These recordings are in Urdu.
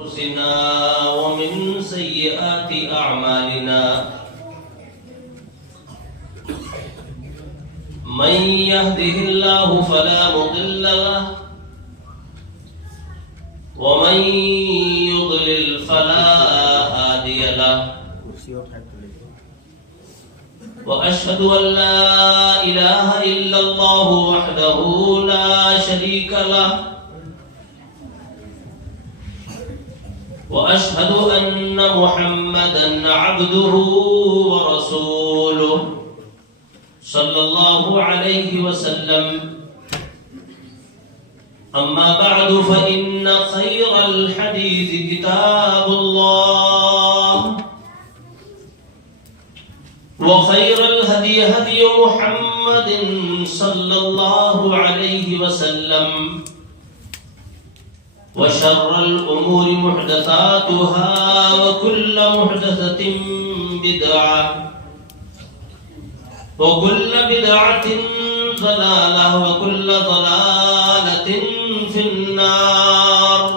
أنفسنا ومن سيئات أعمالنا من يهده الله فلا مضل له ومن يضلل فلا هادي له وأشهد أن لا إله إلا الله وحده لا شريك له وأشهد أن محمدًا عبده ورسوله صلى الله عليه وسلم. أما بعد فإن خير الحديث كتاب الله وخير الهدي هدي محمد صلى الله عليه وسلم وشر الأمور محدثاتها وكل محدثة بدعة وكل بدعة ضلالة وكل ضلالة في النار.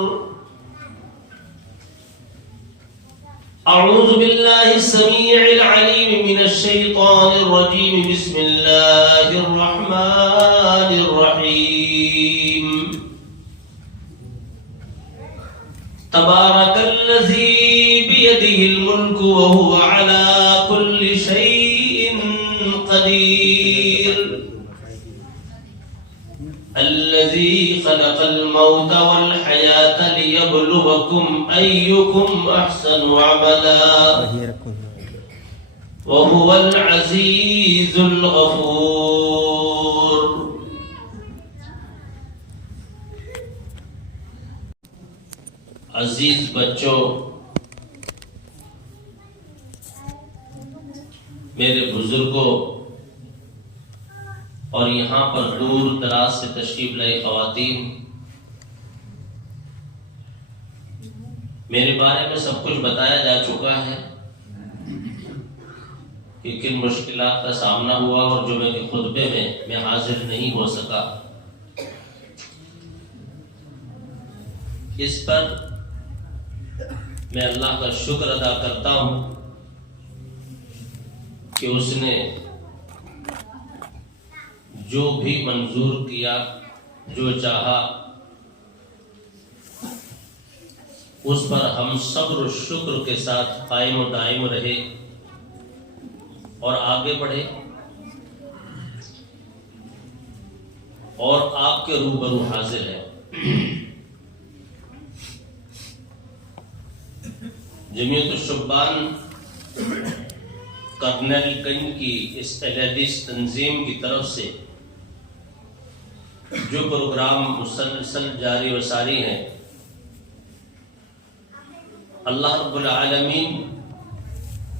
أعوذ بالله السميع العليم من الشيطان الرجيم. بسم الله الرحمن الرحيم. تبارك الذي بيده الملك وهو على كل شيء قدير الذي خلق الموت والحياة ليبلوكم أيكم أحسن عملا وهو العزيز الغفور. عزیز بچوں، میرے بزرگوں اور یہاں پر دور دراز سے تشریف لائی خواتین، میرے بارے میں سب کچھ بتایا جا چکا ہے کہ کن مشکلات کا سامنا ہوا اور جو میں خطبے میں حاضر نہیں ہو سکا، اس پر میں اللہ کا شکر ادا کرتا ہوں کہ اس نے جو بھی منظور کیا، جو چاہا، اس پر ہم صبر و شکر کے ساتھ قائم و دائم رہے اور آگے بڑھے اور آپ کے روبرو حاضر ہے. جمعیت الشبان کرنل گنج کی اس حدیث تنظیم کی طرف سے جو پروگرام مسلسل جاری و ساری ہیں، اللہ رب العالمین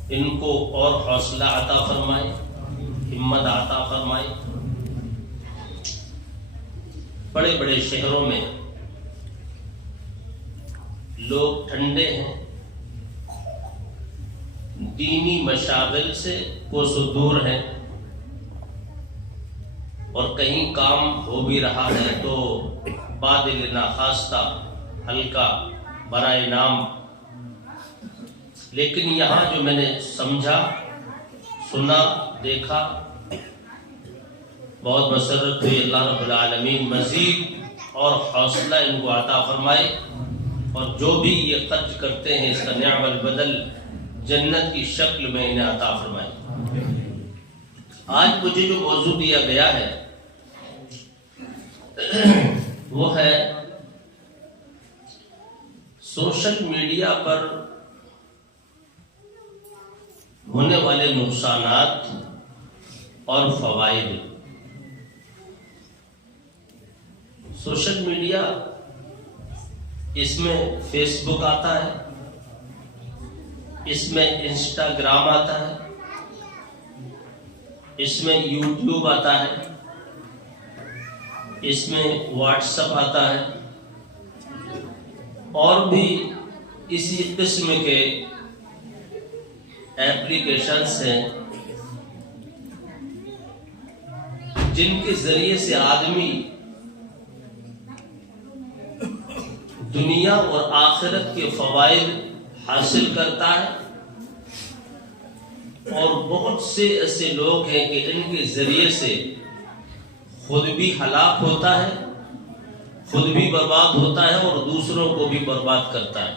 ان کو اور حوصلہ عطا فرمائے، ہمت عطا فرمائے. بڑے بڑے شہروں میں لوگ ٹھنڈے ہیں، دینی مشاغل سے کوسوں دور ہیں، اور کہیں کام ہو بھی رہا ہے تو بادل ناخواستہ ہلکا برائے نام. لیکن یہاں جو میں نے سمجھا، سنا، دیکھا، بہت مسرت ہوئی. اللہ رب العالمین مزید اور حوصلہ ان کو عطا فرمائے، اور جو بھی یہ خرچ کرتے ہیں اس کا نعم البدل جنت کی شکل میں انہیں عطا فرمائے. آج مجھے جو موضوع دیا گیا ہے وہ ہے سوشل میڈیا پر ہونے والے نقصانات اور فوائد. سوشل میڈیا، اس میں فیس بک آتا ہے، اس میں انسٹاگرام آتا ہے، اس میں یوٹیوب آتا ہے، اس میں واٹس ایپ آتا ہے، اور بھی اسی قسم کے ایپلیکیشنز ہیں جن کے ذریعے سے آدمی دنیا اور آخرت کے فوائد حاصل کرتا ہے، اور بہت سے ایسے لوگ ہیں کہ ان کے ذریعے سے خود بھی ہلاک ہوتا ہے، خود بھی برباد ہوتا ہے اور دوسروں کو بھی برباد کرتا ہے۔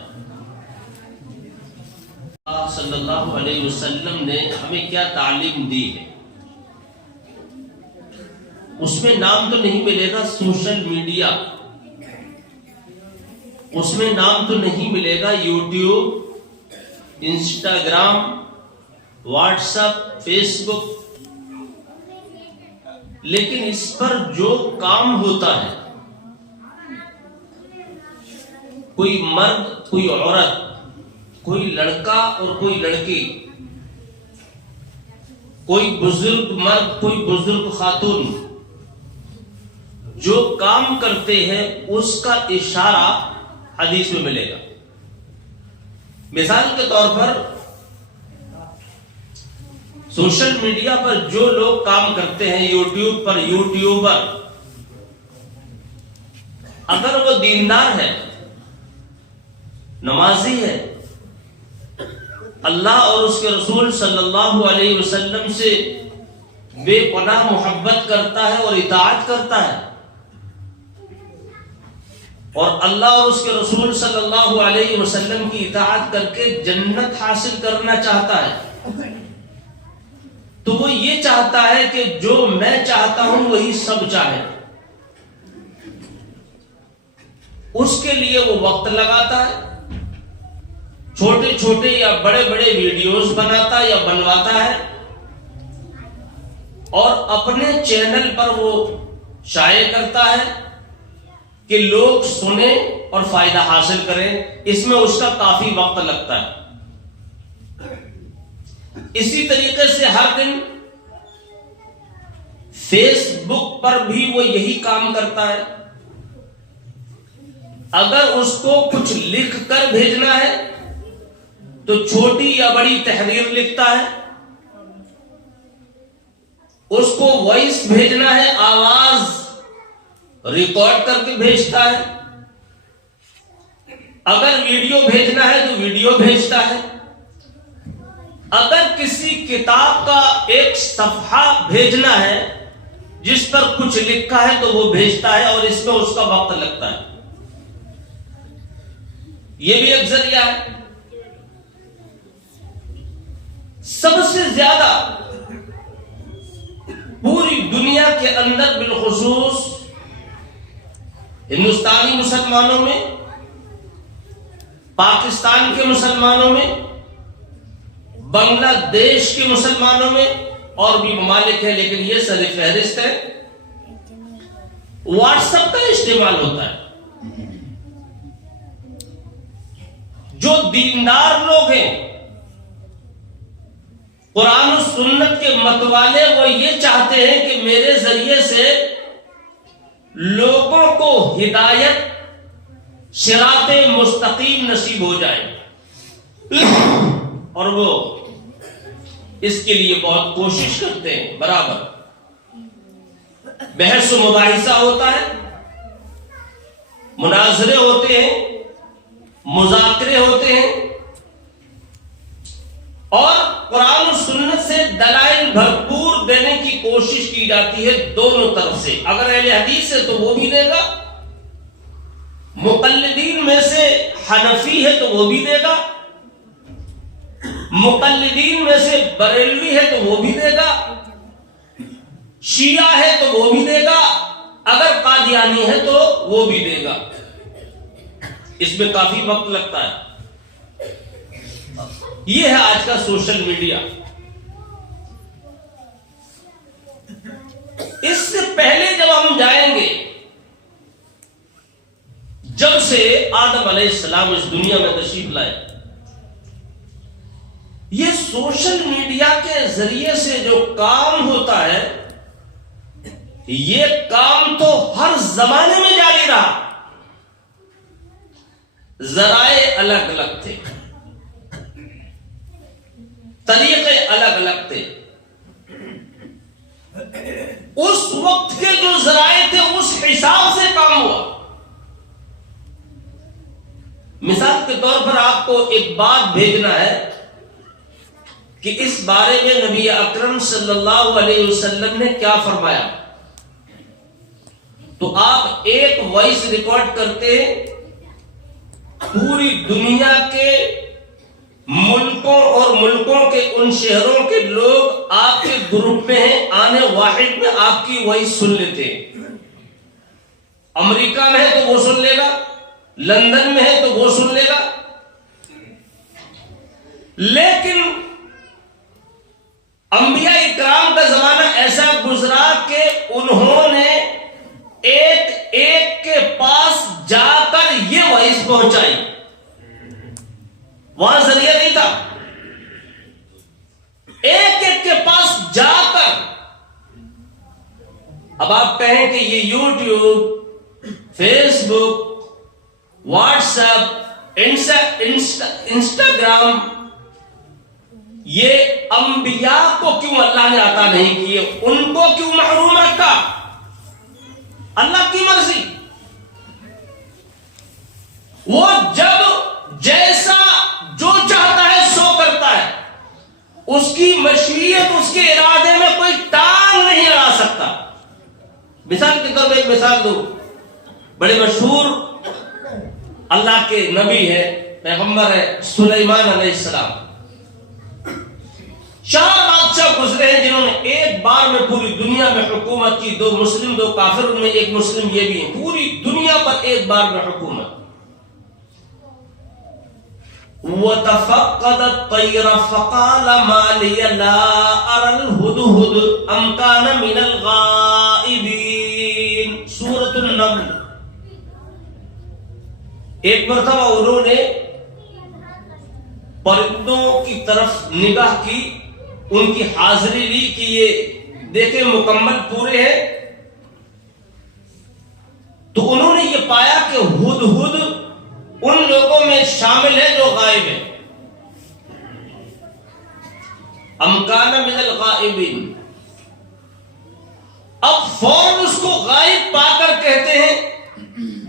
آپ صلی اللہ علیہ وسلم نے ہمیں کیا تعلیم دی ہے؟ اس میں نام تو نہیں ملے گا سوشل میڈیا، اس میں نام تو نہیں ملے گا YouTube, Instagram, WhatsApp, Facebook, لیکن اس پر جو کام ہوتا ہے، کوئی مرد، کوئی عورت، کوئی لڑکا اور کوئی لڑکی، کوئی بزرگ مرد، کوئی بزرگ خاتون، جو کام کرتے ہیں اس کا اشارہ حدیث میں ملے گا۔ مثال کے طور پر سوشل میڈیا پر جو لوگ کام کرتے ہیں، یوٹیوب پر یوٹیوبر، اگر وہ دیندار ہے، نمازی ہے، اللہ اور اس کے رسول صلی اللہ علیہ وسلم سے بے پناہ محبت کرتا ہے اور اطاعت کرتا ہے، اور اللہ اور اس کے رسول صلی اللہ علیہ وسلم کی اطاعت کر کے جنت حاصل کرنا چاہتا ہے، تو وہ یہ چاہتا ہے کہ جو میں چاہتا ہوں وہی سب چاہے، اس کے لیے وہ وقت لگاتا ہے، چھوٹے چھوٹے یا بڑے بڑے ویڈیوز بناتا یا بنواتا ہے، اور اپنے چینل پر وہ شائع کرتا ہے کہ لوگ سنیں اور فائدہ حاصل کریں۔ اس میں اس کا کافی وقت لگتا ہے۔ اسی طریقے سے ہر دن فیس بک پر بھی وہ یہی کام کرتا ہے۔ اگر اس کو کچھ لکھ کر بھیجنا ہے تو چھوٹی یا بڑی تحریر لکھتا ہے، اس کو وائس بھیجنا ہے، آواز ریکارڈ کر کے بھیجتا ہے، اگر ویڈیو بھیجنا ہے تو ویڈیو بھیجتا ہے، اگر کسی کتاب کا ایک صفحہ بھیجنا ہے جس پر کچھ لکھا ہے تو وہ بھیجتا ہے، اور اس میں اس کا وقت لگتا ہے۔ یہ بھی ایک ذریعہ ہے۔ سب سے زیادہ پوری دنیا کے اندر، بالخصوص ہندوستانی مسلمانوں میں، پاکستان کے مسلمانوں میں، بنگلہ دیش کے مسلمانوں میں، اور بھی ممالک ہیں لیکن یہ سر فہرست ہے، واٹس ایپ کا استعمال ہوتا ہے۔ جو دیندار لوگ ہیں، قرآن و سنت کے متوالے، وہ یہ چاہتے ہیں کہ میرے ذریعے سے لوگوں کو ہدایت، صراط مستقیم نصیب ہو جائے، اور وہ اس کے لیے بہت کوشش کرتے ہیں۔ برابر بحث و مباحثہ ہوتا ہے، مناظرے ہوتے ہیں، مذاکرے ہوتے ہیں، اور قرآن و سنت سے دلائل بھرپور دینے کی کوشش کی جاتی ہے دونوں طرف سے۔ اگر اہل حدیث ہے تو وہ بھی دے گا، مقلدین میں سے حنفی ہے تو وہ بھی دے گا، مقلدین میں سے بریلوی ہے تو وہ بھی دے گا، شیعہ ہے تو وہ بھی دے گا، اگر قادیانی ہے تو وہ بھی دے گا۔ اس میں کافی وقت لگتا ہے۔ یہ ہے آج کا سوشل میڈیا۔ اس سے پہلے جب ہم جائیں گے، جب سے آدم علیہ السلام اس دنیا میں تشریف لائے، یہ سوشل میڈیا کے ذریعے سے جو کام ہوتا ہے، یہ کام تو ہر زمانے میں جاری رہا، ذرائع الگ الگ تھے، طریقے الگ الگ تھے، اس وقت کے جو ذرائع تھے اس حساب سے کام ہوا۔ مثال کے طور پر آپ کو ایک بات بھیجنا ہے کہ اس بارے میں نبی اکرم صلی اللہ علیہ وسلم نے کیا فرمایا، تو آپ ایک وائس ریکارڈ کرتے ہیں، پوری دنیا کے ملکوں اور ملکوں کے ان شہروں کے لوگ آپ کے گروپ میں ہیں، آنے واحد میں آپ کی وائس سن لیتے ہیں۔ امریکہ میں ہے تو وہ سن لے گا، لندن میں ہے تو وہ سن لے گا، لیکن انبیاء اکرام کا زمانہ ایسا گزرا کہ انہوں نے ایک ایک کے پاس جا کر یہ وائس پہنچائی، وہاں ذریعہ نہیں تھا، ایک ایک کے پاس جا کر۔ اب آپ کہیں کہ یہ یوٹیوب، فیس بک، واٹس ایپ، انسٹاگرام، یہ انبیاء کو کیوں اللہ نے عطا نہیں کیے، ان کو کیوں محروم رکھا؟ اللہ کی مرضی، وہ جب جیسا جو چاہتا ہے سو کرتا ہے، اس کی مشیت، اس کے ارادے میں کوئی ٹانگ نہیں اڑا سکتا۔ مثال کے طور پر ایک مثال دوں، بڑے مشہور اللہ کے نبی ہے، پیغمبر ہے، سلیمان علیہ السلام۔ 4 بادشاہ گزرے ہیں جنہوں نے ایک بار میں پوری دنیا میں حکومت کی، 2 مسلم 2 کافر، ان میں ایک مسلم یہ بھی ہے، پوری دنیا پر ایک بار میں حکومت۔ وَتَفَقَّدَ الطَّيْرَ فَقَالَ مَا لِيَ لَا أَرَى الْهُدْهُدَ أَمْ كَانَ مِنَ الْغَائِبِينَ، سورۃ النمل۔ ایک مرتبہ انہوں نے پرندوں کی طرف نگاہ کی، ان کی حاضری لی کہ یہ دیکھیں مکمل پورے ہیں، تو انہوں نے یہ پایا کہ ہدہد ان لوگوں میں شامل ہے جو غائب ہیں۔ ام کان من الغائبین، اب فوراً اس کو غائب پا کر کہتے ہیں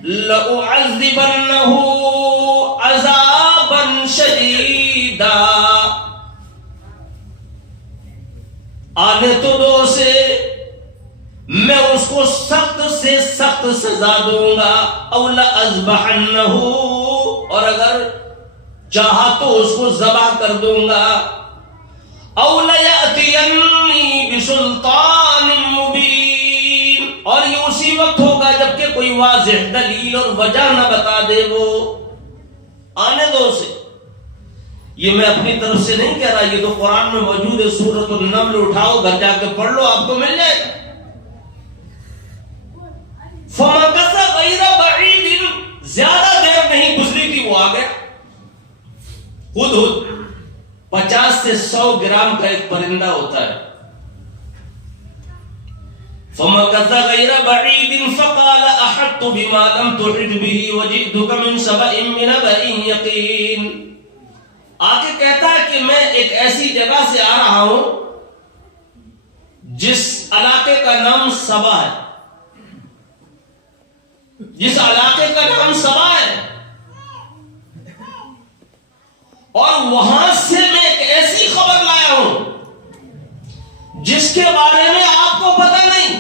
لَأُعَذِّبَنَّهُ عَذَابًا شَدِيدًا، آنے تو دو سے، میں اس کو سخت سے سخت سزا دوں گا، او لَأَذْبَحَنَّهُ، اور اگر چاہا تو اس کو ذبح کر دوں گا، او لَيَأْتِيَنِّي بِسُلْطَانٍ مُبِينٍ، اور یہ اسی وقت ہوگا جبکہ کوئی واضح دلیل اور وجہ نہ بتا دے وہ۔ آنے دو سے، یہ میں اپنی طرف سے نہیں کہہ رہا، یہ تو قرآن میں موجود ہے، سورۃ النمل اٹھاؤ، گھر جا کے پڑھ لو، آپ کو مل جائے گا۔ فَمَكَثَ غَيْرَ بَعِيدٍ، زیادہ دیر نہیں گزری تھی وہ آ گیا۔ ہدہد 50 سے 100 گرام کا ایک پرندہ ہوتا ہے۔ فَمَكَثَ غَيْرَ بَعِيدٍ فَقَالَ أَحَطْتُ بِمَا لَمْ تُحِطْ بِهِ وَجِئْتُكَ مِنْ سَبَإٍ بِنَبَإٍ يَقِينٍ، آگے کہتا ہے کہ میں ایک ایسی جگہ سے آ رہا ہوں جس علاقے کا نام سبا ہے، جس علاقے کا نام سبا ہے، اور وہاں سے میں ایک ایسی خبر لایا ہوں جس کے بارے میں آپ کو پتہ نہیں۔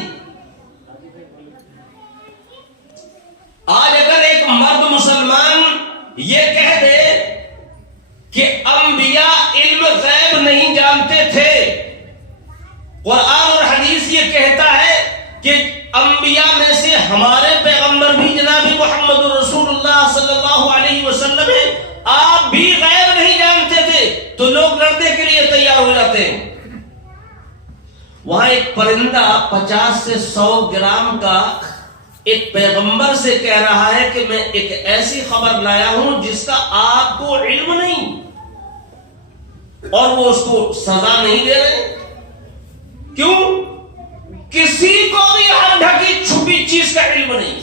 آج اگر ایک مرد مسلمان یہ کہہ دے کہ انبیاء علم غیب نہیں جانتے تھے، قرآن اور حدیث یہ کہتا ہے کہ انبیاء میں سے ہمارے پیغمبر بھی جناب محمد رسول اللہ صلی اللہ علیہ وسلم ہیں، آپ بھی غیب نہیں جانتے تھے، تو لوگ لڑنے کے لیے تیار ہو جاتے ہیں۔ وہاں ایک پرندہ 50 سے 100 گرام کا ایک پیغمبر سے کہہ رہا ہے کہ میں ایک ایسی خبر لایا ہوں جس کا آپ کو علم نہیں، اور وہ اس کو سزا نہیں دے رہے۔ کیوں؟ کسی کو بھی ہر ڈھکی چھپی چیز کا علم نہیں۔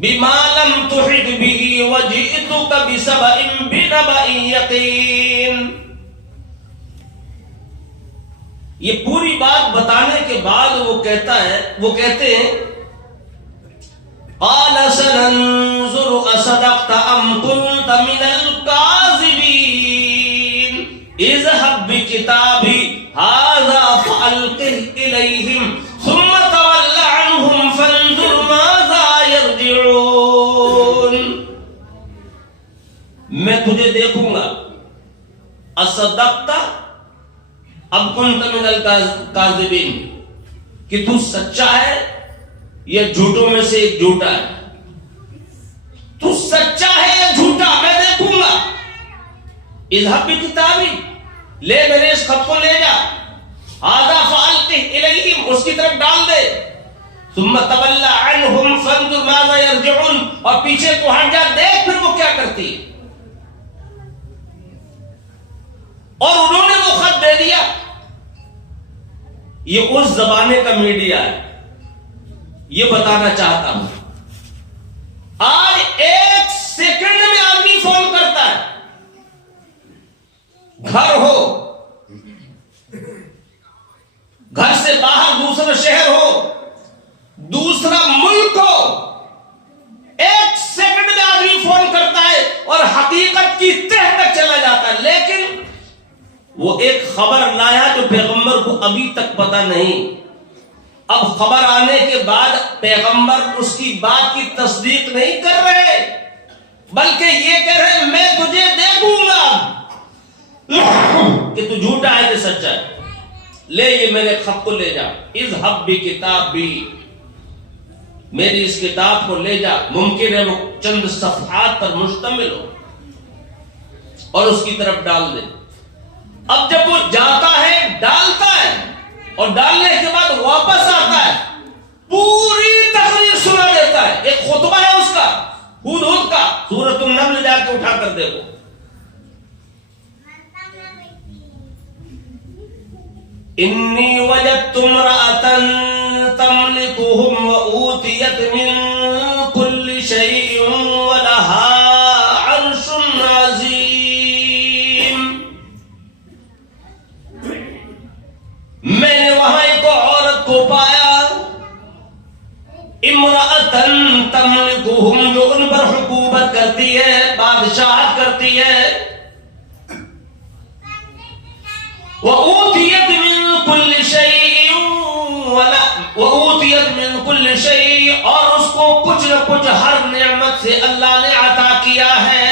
بِمَا لَمْ تُحِطْ بِهِ وَجِئْتُكَ بِسَبَإٍ بِنَبَإٍ يَقِينٍ، یہ پوری بات بتانے کے بعد وہ کہتے ہیں قال سننظر اصدقت ام كنت من الكاذبين اذهب بكتابي هذا فألقه إليهم ثم تول عنهم فانظر ماذا يرجعون. میں تجھے دیکھوں گا اصدقت ام كنت من الكاذبين کہ تو سچا ہے یا جھوٹوں میں سے ایک جھوٹا ہے. تو سچا ہے یا جھوٹا میں دیکھوں گا. اذهب بکتابی لے میرے اس خط کو لے جا. هذا فألقه إليهم اس کی طرف ڈال دے. ثم تولى عنهم فانظر ماذا يرجعون اور پیچھے کو ہٹ جا دیکھ پھر وہ کیا کرتی ہے. اور انہوں نے وہ خط دے دیا. یہ اس زمانے کا میڈیا ہے. یہ بتانا چاہتا ہوں آج ایک سیکنڈ میں آدمی فون کرتا ہے. گھر ہو, گھر سے باہر دوسرا شہر ہو, دوسرا ملک ہو, ایک سیکنڈ میں آدمی فون کرتا ہے اور حقیقت کی تہ تک چلا جاتا ہے. لیکن وہ ایک خبر لایا جو پیغمبر کو ابھی تک پتا نہیں. اب خبر آنے کے بعد پیغمبر اس کی بات کی تصدیق نہیں کر رہے بلکہ یہ کہہ رہے میں تجھے دیکھوں گا کہ تو جھوٹا ہے کہ سچا ہے. لے یہ میرے خط کو لے جا. اذهب بکتابی میری اس کتاب کو لے جا. ممکن ہے وہ چند صفحات پر مشتمل ہو اور اس کی طرف ڈال دے. اب جب وہ جاتا ہے ڈالتا ہے اور ڈالنے کے بعد واپس آتا ہے پوری تقریر سنا دیتا ہے. ایک خطبہ ہے اس کا ہود کا. سورۃ النمل جا کے اٹھا کر دیکھو. انی وجدت امرأة تملکهم وأوتیت من كل شيء ولها عرش عظیم. میں نے وہاں ایک عورت کو پایا امرأة تملکهم جو ان پر حکومت کرتی ہے, بادشاہت کرتی ہے. وأوتیت من كل شيء وأوتیت من كل شيء اور اس کو کچھ نہ کچھ ہر نعمت سے اللہ نے عطا کیا ہے.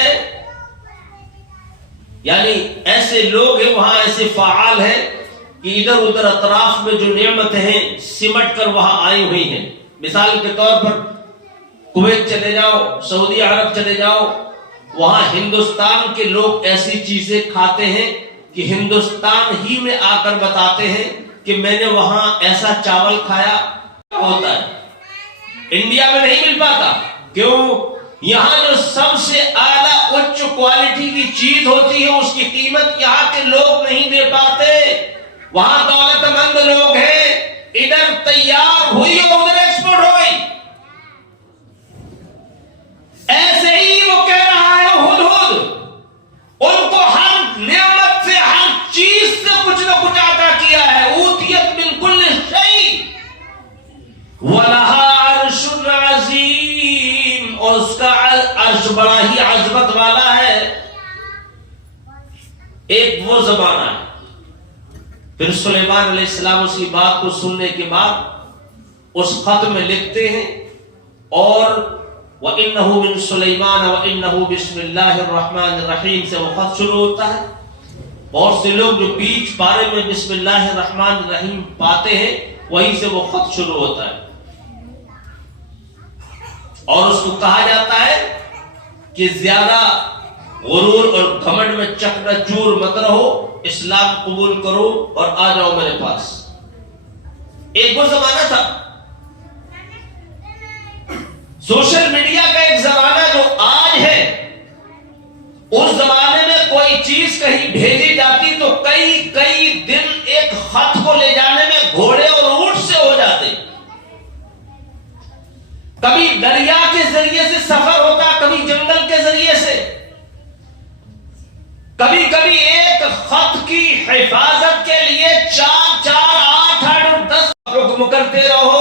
یعنی ایسے لوگ ہیں وہاں, ایسے فعال ہیں کہ ادھر ادھر اطراف میں جو نعمتیں ہیں سمٹ کر وہاں آئی ہوئی ہیں. مثال کے طور پر کویت چلے جاؤ, سعودی عرب چلے جاؤ, وہاں ہندوستان کے لوگ ایسی چیزیں کھاتے ہیں کہ ہندوستان ہی میں آ کر بتاتے ہیں کہ میں نے وہاں ایسا چاول کھایا ہوتا ہے. انڈیا میں نہیں مل پاتا. کیوں؟ یہاں جو سب سے اعلیٰ اچ کوالٹی کی چیز ہوتی ہے اس کی قیمت یہاں کے لوگ نہیں دے پاتے. وہاں دولت مند لوگ ہیں, ادھر تیار ہوئی اور ادھر ایکسپورٹ ہو گئی. ایسے ہی وہ کہہ رہا ہے ہد ان کو ہر نعمت سے ہر چیز سے کچھ نہ کچھ عطا کیا ہے. اوتیت من کل شیء ولہا عرش عظیم اور اس کا عرش بڑا ہی عظمت والا ہے. ایک وہ زمانہ ہے. پھر سلیمان علیہ السلام اس کی بات کو سننے کے بعد اس خط میں لکھتے ہیں اور وَإِنَّهُ مِن سُلَيْمَانَ وَإِنَّهُ بِسْمِ اللَّهِ الرَّحْمَنِ الرَّحِيمِ سے وہ خط شروع ہوتا ہے. بہت سے لوگ جو بیچ پارے میں بسم اللہ الرحمن الرحیم پاتے ہیں وہیں سے وہ خط شروع ہوتا ہے. اور اس کو کہا جاتا ہے کہ زیادہ غرور اور گھمنڈ میں چکنا چور مت رہو, اسلام قبول کرو اور آ جاؤ میرے پاس. ایک وہ زمانہ تھا, سوشل میڈیا کا ایک زمانہ جو آج ہے. اس زمانے میں کوئی چیز کہیں بھیجی جاتی تو کئی دن ایک خط کو لے جانے میں گھوڑے اور اونٹ سے ہو جاتے. کبھی دریا کے ذریعے سے سفر ہوتا, کبھی جنگل کے ذریعے سے. کبھی کبھی ایک خط کی حفاظت کے لیے 4 8 اور 10 حکم کرتے رہو,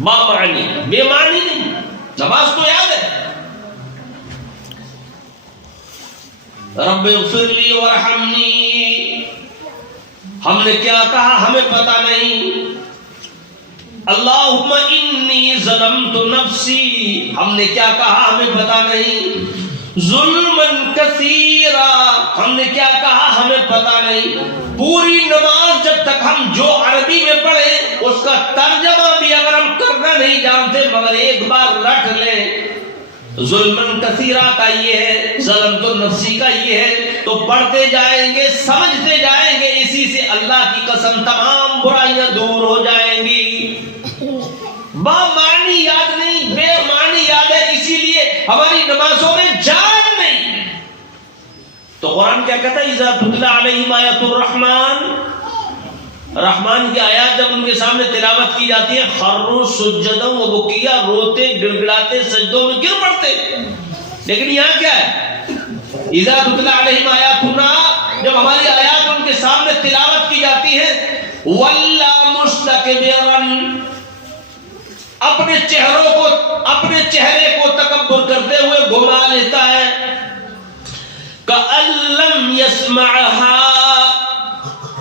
معنی، بے معنی نہیں، نماز تو یاد ہے. رب اغفر لی ورحمنی، ہم نے کیا کہا ہمیں پتہ نہیں. اللہم انی ظلمت نفسی، ہم نے کیا کہا ہمیں پتہ نہیں. ظلمن کثیرا، ہم نے کیا کہا ہمیں پتہ نہیں. پوری نماز جب تک ہم جو عربی میں پڑھیں اس کا ترجمہ بھی اگر ہم کرنا نہیں جانتے مگر ایک بار رٹ لیں ظلمن کثیرا کا یہ ہے، ظلمت النفسی کا یہ ہے، تو پڑھتے جائیں گے، سمجھتے جائیں گے، اسی سے اللہ کی قسم تمام برائیاں دور ہو جائیں گی. با معنی یاد نہیں، بے معنی یاد ہے، اسی لیے ہماری نمازوں میں جان نہیں. تو قرآن کیا کہتا ہے؟ اذا تتلی علیہم آیات الرحمن، رحمان کی آیات جب ان کے سامنے تلاوت کی جاتی ہے خروا سجدا و بکیا، روتے گڑگڑاتے سجدوں میں گر پڑتے. لیکن یہاں کیا ہے؟ اذا تتلی علیہم آیاتنا، جب ہماری آیات ان کے سامنے تلاوت کی جاتی ہے ولا مستكبرا، اپنے چہرے کو تکبر کرتے ہوئے گھما لیتا ہے. کأن لم يسمعها،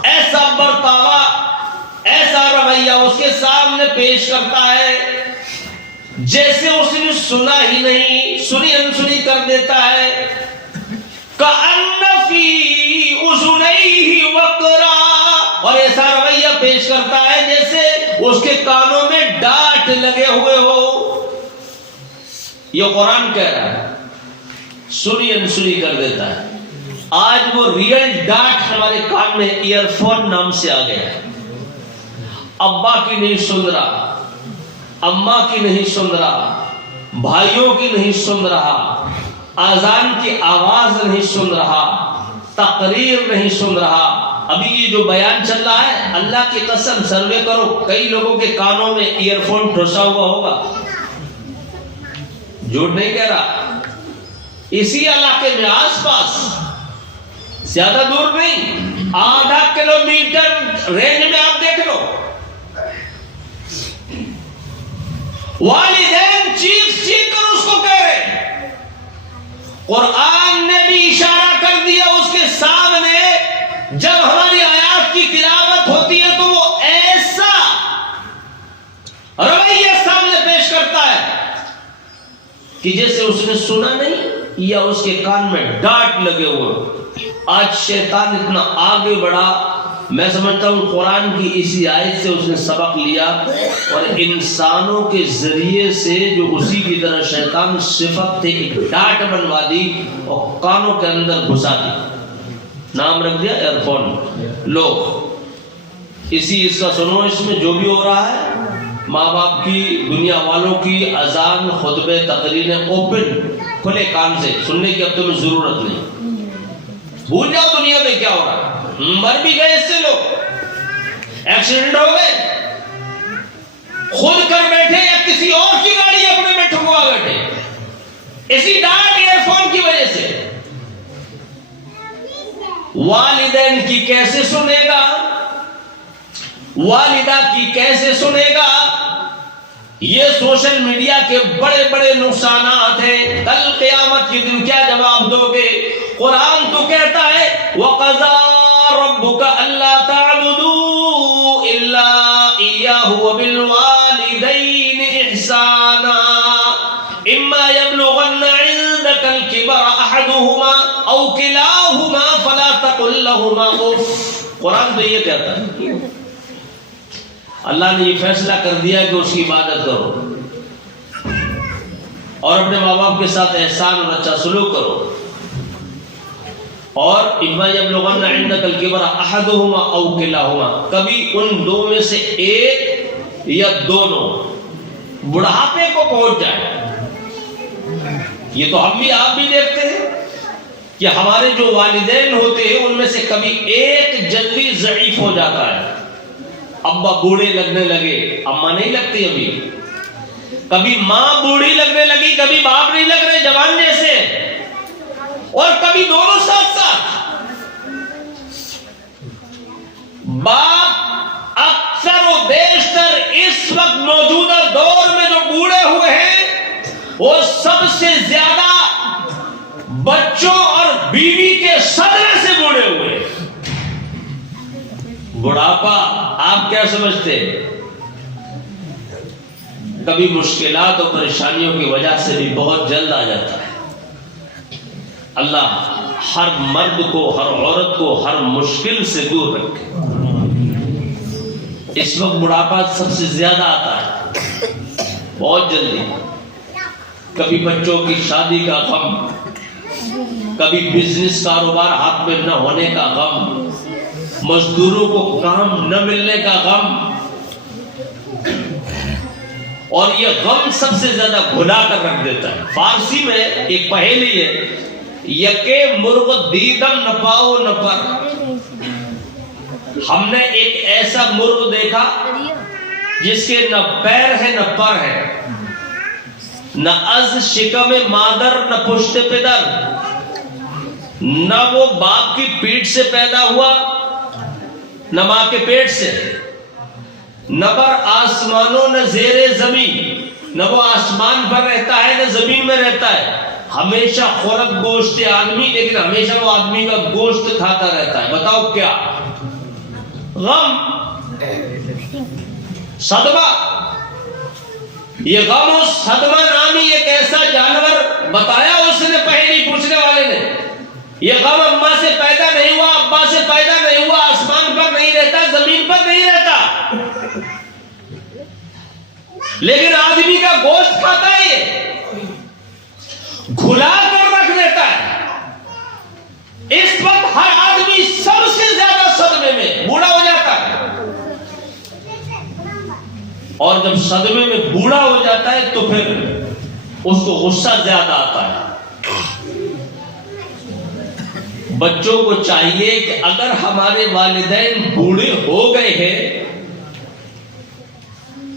ایسا برتاوا، ایسا رویہ اس کے سامنے پیش کرتا ہے جیسے اس نے سنا ہی نہیں، سنی انسنی کر دیتا ہے. کأن فی اذنیہ وقرا، اور ایسا رویہ پیش کرتا ہے جیسے اس کے کانوں میں ڈانٹ لگے ہوئے ہو. یہ قرآن کہہ رہا ہے، سنی انسنی کر دیتا ہے. آج وہ ریئل ڈانٹ ہمارے کان میں ایئر فون نام سے آ گیا ہے. ابا کی نہیں سن رہا، اماں کی نہیں سن رہا، بھائیوں کی نہیں سن رہا، اذان کی آواز نہیں سن رہا، تقریر نہیں سن رہا. ابھی یہ جو بیان چل رہا ہے اللہ کی قسم سروے کرو کئی لوگوں کے کانوں میں ایئر فون ٹھوسا ہوا ہوگا، جھوٹ نہیں کہہ رہا. اسی علاقے میں آس پاس، زیادہ دور نہیں، آدھا کلومیٹر رینج میں آپ دیکھ لو، والدین چیخ چیخ کر اس کو کہہ رہے. قرآن نے بھی اشارہ کر دیا اس کے سامنے، جب ہماری آیات کی تلاوت ہوتی ہے تو وہ ایسا رویہ سامنے پیش کرتا ہے کہ جیسے اس نے سنا نہیں یا اس کے کان میں ڈانٹ لگے ہوئے. آج شیطان اتنا آگے بڑھا، میں سمجھتا ہوں قرآن کی اسی آیت سے اس نے سبق لیا اور انسانوں کے ذریعے سے جو اسی کی طرح شیطان صفت تھے ایک ڈانٹ بنوا دی اور کانوں کے اندر گھسا دی. نام رکھ دیا ایئر فون. لو اسی اس کا سنو، اس میں جو بھی ہو رہا ہے ماں باپ کی، دنیا والوں کی اذان، خطبے، تقریریں اوپن کھلے کان سے سننے کی اب تمہیں ضرورت نہیں. بھول جاؤ دنیا میں کیا ہو رہا ہے. مر بھی گئے اس سے لوگ، ایکسیڈنٹ ہو گئے، خود کر بیٹھے یا کسی اور کی گاڑی اپنے میں ٹھکوا بیٹھے، اسی ڈانٹ ایئر فون کی وجہ سے. والدین کی کیسے سنے گا، والدہ کی کیسے سنے گا. یہ سوشل میڈیا کے بڑے بڑے نقصانات ہیں. کل قیامت کے دن کیا جواب دو گے؟ قرآن تو کہتا ہے وَقَضَىٰ رَبُّكَ أَلَّا تَعْبُدُوا إِلَّا إِيَّاهُ وَبِالْوَالِدَيْنِ إِحْسَانًا إِمَّا يَبْلُغَنَّ عِندَكَ الْكِبَرَ أَحَدُهُمَا أَوْ كِلَاهُمَا فَلَا تَقُل لَّهُمَا أُفٍّ. قرآن تو یہ کہتا ہے. اللہ نے یہ فیصلہ کر دیا کہ اس کی عبادت کرو اور اپنے ماں باپ کے ساتھ احسان اور اچھا سلوک کرو. اور اما یبلغن عندک الکبر احدہما او کلاہما، کبھی ان دو میں سے ایک یا دونوں بڑھاپے کو پہنچ جائے. یہ تو ہم بھی آپ بھی دیکھتے ہیں کہ ہمارے جو والدین ہوتے ہیں ان میں سے کبھی ایک جلدی ضعیف ہو جاتا ہے. ابا بوڑھے لگنے لگے، اماں نہیں لگتی ابھی. کبھی ماں بوڑھی لگنے لگی، کبھی باپ نہیں لگ رہے جوان جیسے، اور کبھی دونوں ساتھ ساتھ. باپ اکثر و بیشتر وہ سب سے زیادہ بچوں اور بیوی کے صدمے سے بوڑھے ہوئے. بڑھاپا آپ کیا سمجھتے؟ کبھی مشکلات اور پریشانیوں کی وجہ سے بھی بہت جلد آ جاتا ہے. اللہ ہر مرد کو، ہر عورت کو ہر مشکل سے دور رکھے. اس وقت بڑھاپا سب سے زیادہ آتا ہے بہت جلدی. کبھی بچوں کی شادی کا غم، کبھی بزنس کاروبار ہاتھ میں نہ ہونے کا غم، مزدوروں کو کام نہ ملنے کا غم. اور یہ غم سب سے زیادہ گھلا کر رکھ دیتا ہے. فارسی میں ایک پہیلی ہے، یکے مرغ دیدم نہ پاؤ نہ پر. ہم نے ایک ایسا مرغ دیکھا جس کے نہ پیر ہے نہ پر ہے، نہ از شکم مادر نہ پشت پدر، نہ وہ باپ کی پیٹھ سے پیدا ہوا نہ ماں کے پیٹ سے، نہ بر آسمانوں نہ زیر زمین، نہ وہ آسمان پر رہتا ہے نہ زمین میں رہتا ہے. ہمیشہ خورک گوشت آدمی، لیکن ہمیشہ وہ آدمی کا گوشت کھاتا رہتا ہے. بتاؤ کیا غم، صدمہ. یہ غم و صدمہ نامی ایک ایسا جانور بتایا اس نے پہلی پوچھنے والے نے. یہ غم اماں سے پیدا نہیں ہوا، ابا سے پیدا نہیں ہوا، آسمان پر نہیں رہتا، زمین پر نہیں رہتا، لیکن آدمی کا گوشت کھاتا ہے. یہ گھلا کر رکھ دیتا ہے. اس وقت ہر آدمی سب سے زیادہ صدمے میں بوڑھا ہو جاتا ہے. اور جب صدمے میں بوڑھا ہو جاتا ہے تو پھر اس کو غصہ زیادہ آتا ہے. بچوں کو چاہیے کہ اگر ہمارے والدین بوڑھے ہو گئے ہیں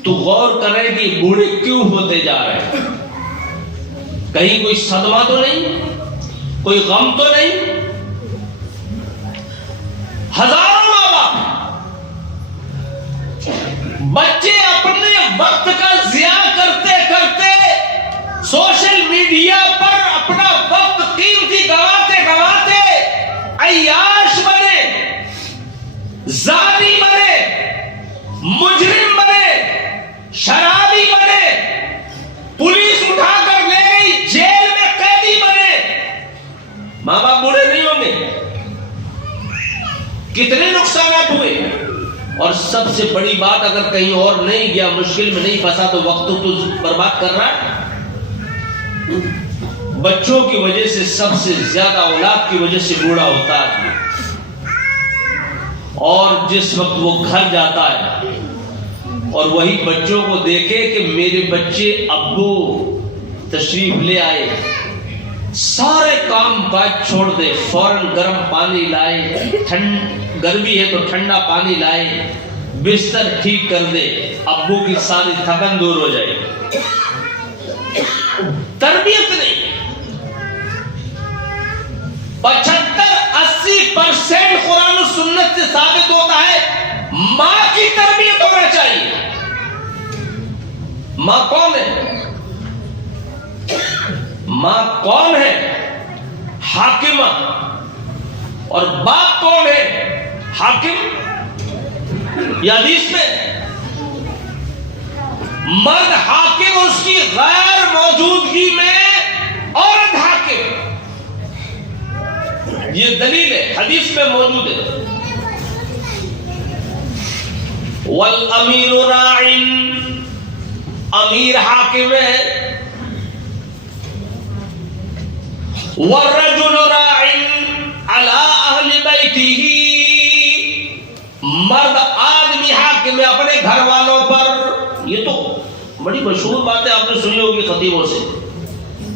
تو غور کریں کہ بوڑھے کیوں ہوتے جا رہے ہیں. کہیں کوئی صدمہ تو نہیں، کوئی غم تو نہیں. ہزاروں ماں باپ بچے اپنے وقت کا ضیاع کرتے کرتے سوشل میڈیا پر اپنا وقت قیمتی گواتے گواتے عیاش بنے، زانی بنے، مجرم بنے، شرابی بنے، پولیس اٹھا کر لے گئی، جیل میں قیدی بنے. ماں باپ بوڑھے نہیں ہوں گے؟ کتنے نقصانات ہوئے. اور سب سے بڑی بات، اگر کہیں اور نہیں گیا، مشکل میں نہیں پھنسا تو وقت تو برباد کر رہا ہے. بچوں کی وجہ سے سب سے زیادہ اولاد کی وجہ سے بوڑھا ہوتا ہے. اور جس وقت وہ گھر جاتا ہے اور وہی بچوں کو دیکھے کہ میرے بچے ابو تشریف لے آئے، سارے کام کاج چھوڑ دے، فوراً گرم پانی لائے، گرمی ہے تو ٹھنڈا پانی لائے، بستر ٹھیک کر دے، ابو کی ساری تھکن دور ہو جائے. تربیت نہیں. 75-80% قرآن و سنت سے ثابت ہوتا ہے ماں کی تربیت ہونا چاہیے. ماں کون ہے؟ ماں کون ہے؟ حاکمہ. اور باپ کون ہے؟ حاکم. یہ حدیث میں مرد حاکم، اس کی غیر موجودگی میں عورت حاکم. یہ دلیل ہے، حدیث میں موجود ہے. والامیر راع، امیر حاکم ہے. والرجل راع علی اہل بیتہ، مرد آدمی حاکم ہے اپنے گھر والوں پر. یہ تو بڑی مشہور بات ہے، آپ نے سنی ہوگی خطیبوں سے.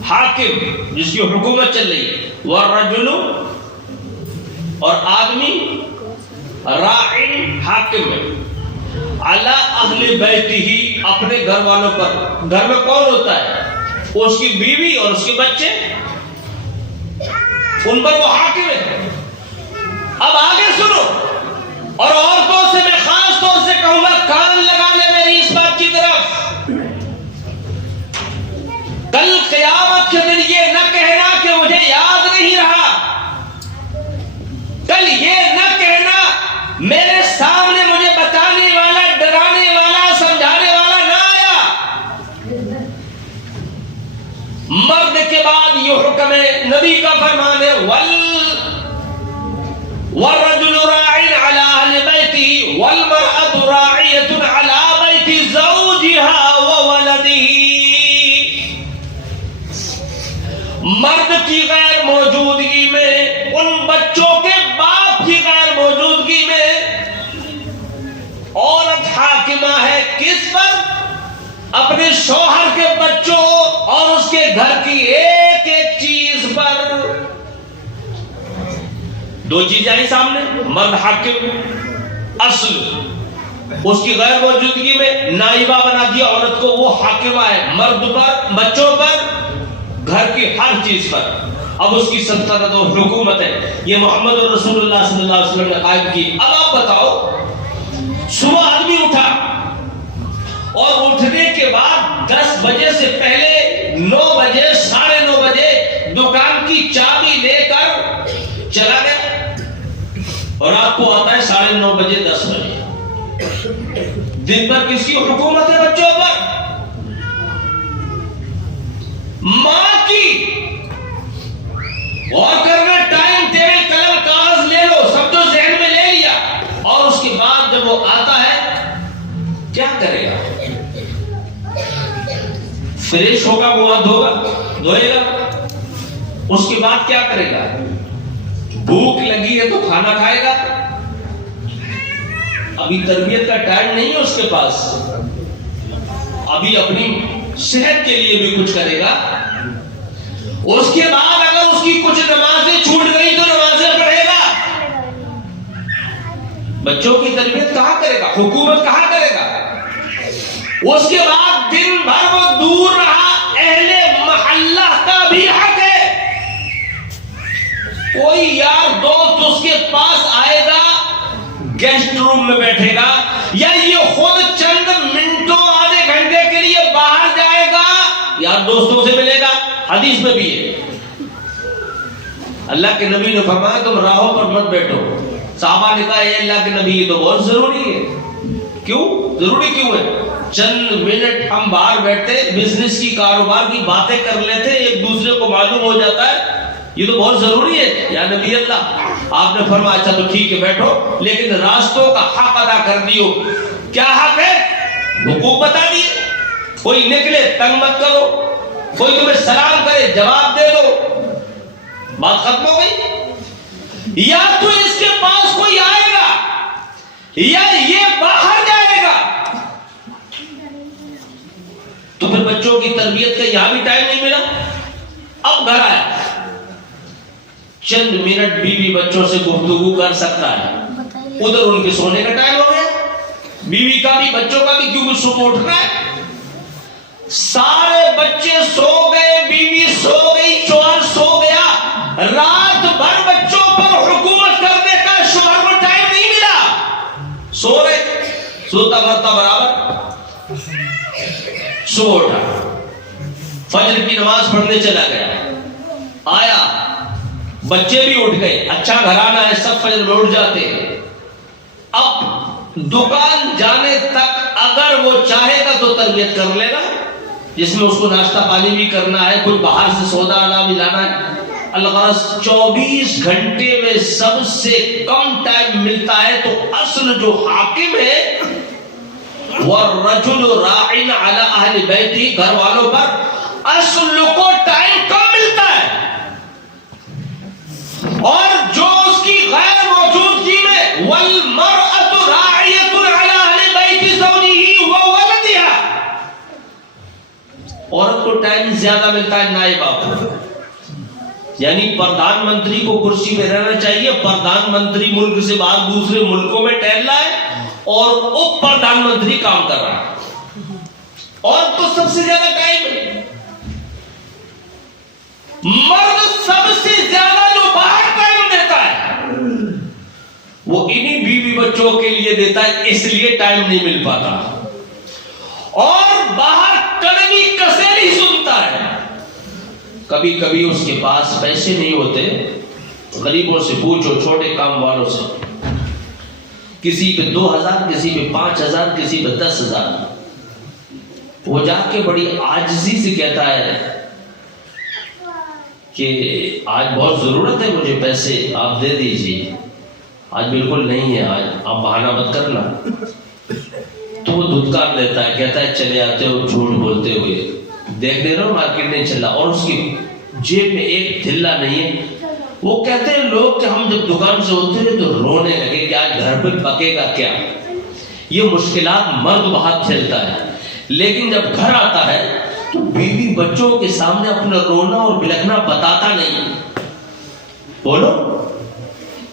حاکم جس کی حکومت چل رہی ہے. والرجل، اور آدمی راع حاکم ہے علی اہل بیتہ، اپنے گھر والوں پر. گھر میں کون ہوتا ہے؟ اس کی بیوی اور اس کے بچے، ان پر وہ حاکم ہے. اب آگے سنو. اور عورتوں سے میں خاص طور سے کہوں گا، کان لگا لے میری اس بات کی طرف. کل مرد کے بعد یہ حکم ہے، نبی کا فرمان ہے والرجل راع على اهل بيته والمرأة راعية على بيت زوجها وولده. مرد کی غیر موجودگی میں، ان بچوں کے باپ کی غیر موجودگی میں عورت حاکمہ ہے کس پر؟ اپنے شوہر کے بچوں اور اس کے گھر کی ایک ایک چیز پر. دو چیزیں آئی سامنے، مرد حاکم اصل، اس کی غیر موجودگی میں نائبہ بنا دیا عورت کو، وہ حاکمہ ہے مرد پر، بچوں پر، گھر کی ہر چیز پر. اب اس کی سلطنت و حکومت ہے، یہ محمد رسول اللہ صلی اللہ علیہ وسلم نے قائم کی. اب آپ بتاؤ، صبح آدمی اٹھا اور اٹھنے کے بعد 10 بجے سے پہلے 9 بجے 9:30 بجے دکان کی چابی لے کر چلا گیا اور آپ کو آتا ہے 9:30 بجے 10 بجے. دن بھر کس کی حکومت ہے؟ بچوں پر، ماں کی. اور کرنا ٹائم ٹیبل قلم کاغذ لے لو، سب تو ذہن میں لے لیا، اور اس کے بعد جب وہ آتا ہے کیا کرے گا؟ فریش ہوگا، منہ ہاتھ دھوئے گا. اس کے بعد کیا کرے گا؟ بھوک لگی ہے تو کھانا کھائے گا. ابھی تربیت کا ٹائم نہیں ہے اس کے پاس، ابھی اپنی صحت کے لیے بھی کچھ کرے گا. اس کے بعد اگر اس کی کچھ نمازیں چھوٹ گئی تو نمازیں پڑھے گا. بچوں کی تربیت کہاں کرے گا؟ حکومت کہاں کرے گا؟ اس کے بعد دن بھر وہ دور رہا، اہل محلہ کا بھی حق ہے. کوئی یار دوست اس کے پاس آئے گا، گیسٹ روم میں بیٹھے گا، یا یہ خود چند منٹوں آدھے گھنٹے کے لیے باہر جائے گا، یار دوستوں سے ملے گا. حدیث میں بھی ہے، اللہ کے نبی نے فرمایا تم راہوں پر مت بیٹھو. صحابہ نے کہا اے اللہ کے نبی یہ تو بہت ضروری ہے. کیوں ضروری کیوں ہے؟ چند منٹ ہم باہر بیٹھتے، بزنس کی، کاروبار کی باتیں کر لیتے، ایک دوسرے کو معلوم ہو جاتا ہے، یہ تو بہت ضروری ہے یا نبی اللہ. آپ نے فرمایا اچھا تو ٹھیک ہے بیٹھو، لیکن راستوں کا حق ادا کر دیو. کیا حق ہے؟ حقوق بتا دیے. کوئی نکلے تنگ مت کرو، کوئی تمہیں سلام کرے جواب دے دو، بات ختم ہو گئی. یا تو اس کے پاس کوئی آئے گا یا یہ باہر جائے گا. تو پھر بچوں کی تربیت کا یہاں بھی ٹائم نہیں ملا. اب گھر آیا، چند منٹ بیوی بچوں سے گفتگو کر سکتا ہے، ادھر ان کے سونے کا ٹائم ہو گیا، بیوی کا بھی بچوں کا بھی، کیونکہ صبح اٹھنا ہے. سارے بچے سو گئے، بیوی سو گئی، شوہر سو گیا. رات بھر بچوں پر حکومت کرنے کا شوہر کو ٹائم نہیں ملا. سو رہے، سوتا بھرتا برابر. صبح اٹھا، فجر کی نماز پڑھنے چلا گیا، آیا، بچے بھی اٹھ گئے، اچھا گھرانہ ہے، سب فجر میں اٹھ جاتے ہیں. اب دکان جانے تک اگر وہ چاہے گا تو تربیت کر لے گا، جس میں اس کو ناشتہ پانی بھی کرنا ہے، کوئی باہر سے سودا لا بھی لانا ہے. الغرض 24 گھنٹے میں سب سے کم ٹائم ملتا ہے. تو اصل جو حاکم ہے وَالرَّجُلُ رَاعٍ عَلَىٰ أَهْلِ بَيْتِهِ، گھر والوں پر اصل کو ٹائم کم ملتا ہے. اور جو اس کی غیر موجودگی میں وَالْمَرْأَةُ رَاعِيَةٌ عَلَىٰ أَهْلِ بَيْتِ زَوْجِهِ وَوَلَدِهَا، عورت کو ٹائم زیادہ ملتا ہے نائبہ کو. یعنی پردھان منتری کو کرسی پہ رہنا چاہیے، پردھان منتری ملک سے باہر دوسرے ملکوں میں ٹہل رہا ہے اور اپ پردھان منتری کام کر رہا ہے. عورت کو سب سے زیادہ ٹائم ہے. مرد سب سے زیادہ جو باہر ٹائم دیتا ہے وہ انہی بیوی بچوں کے لیے دیتا ہے، اس لیے ٹائم نہیں مل پاتا. اور باہر کڑوی کسیلی سنتا ہے. کبھی کبھی اس کے پاس پیسے نہیں ہوتے، غریبوں سے پوچھو، چھوٹے کام والوں سے، کسی پہ 2000، کسی پہ 5000، کسی پہ 10,000. وہ جا کے بڑی عاجزی سے کہتا ہے کہ آج بہت ضرورت ہے مجھے، پیسے آپ دے دیجیے، آج بالکل نہیں ہے، آج آپ بہانہ مت کرنا. تو وہ دھتکار لیتا ہے، کہتا ہے چلے آتے ہو جھوٹ بولتے ہوئے، دیکھ لے رہا مارکیٹ نہیں چلا، اور اس کی جیب میں ایک دھلا نہیں ہے. وہ کہتے ہیں لوگ کہ ہم جب دکان سے ہوتے ہیں تو رونے لگے کہ آج گھر پہ پکے گا کیا. یہ مشکلات مرد بہت جھیلتا ہے، لیکن جب گھر آتا ہے تو بیوی بچوں کے سامنے اپنا رونا اور بلکنا بتاتا نہیں. بولو،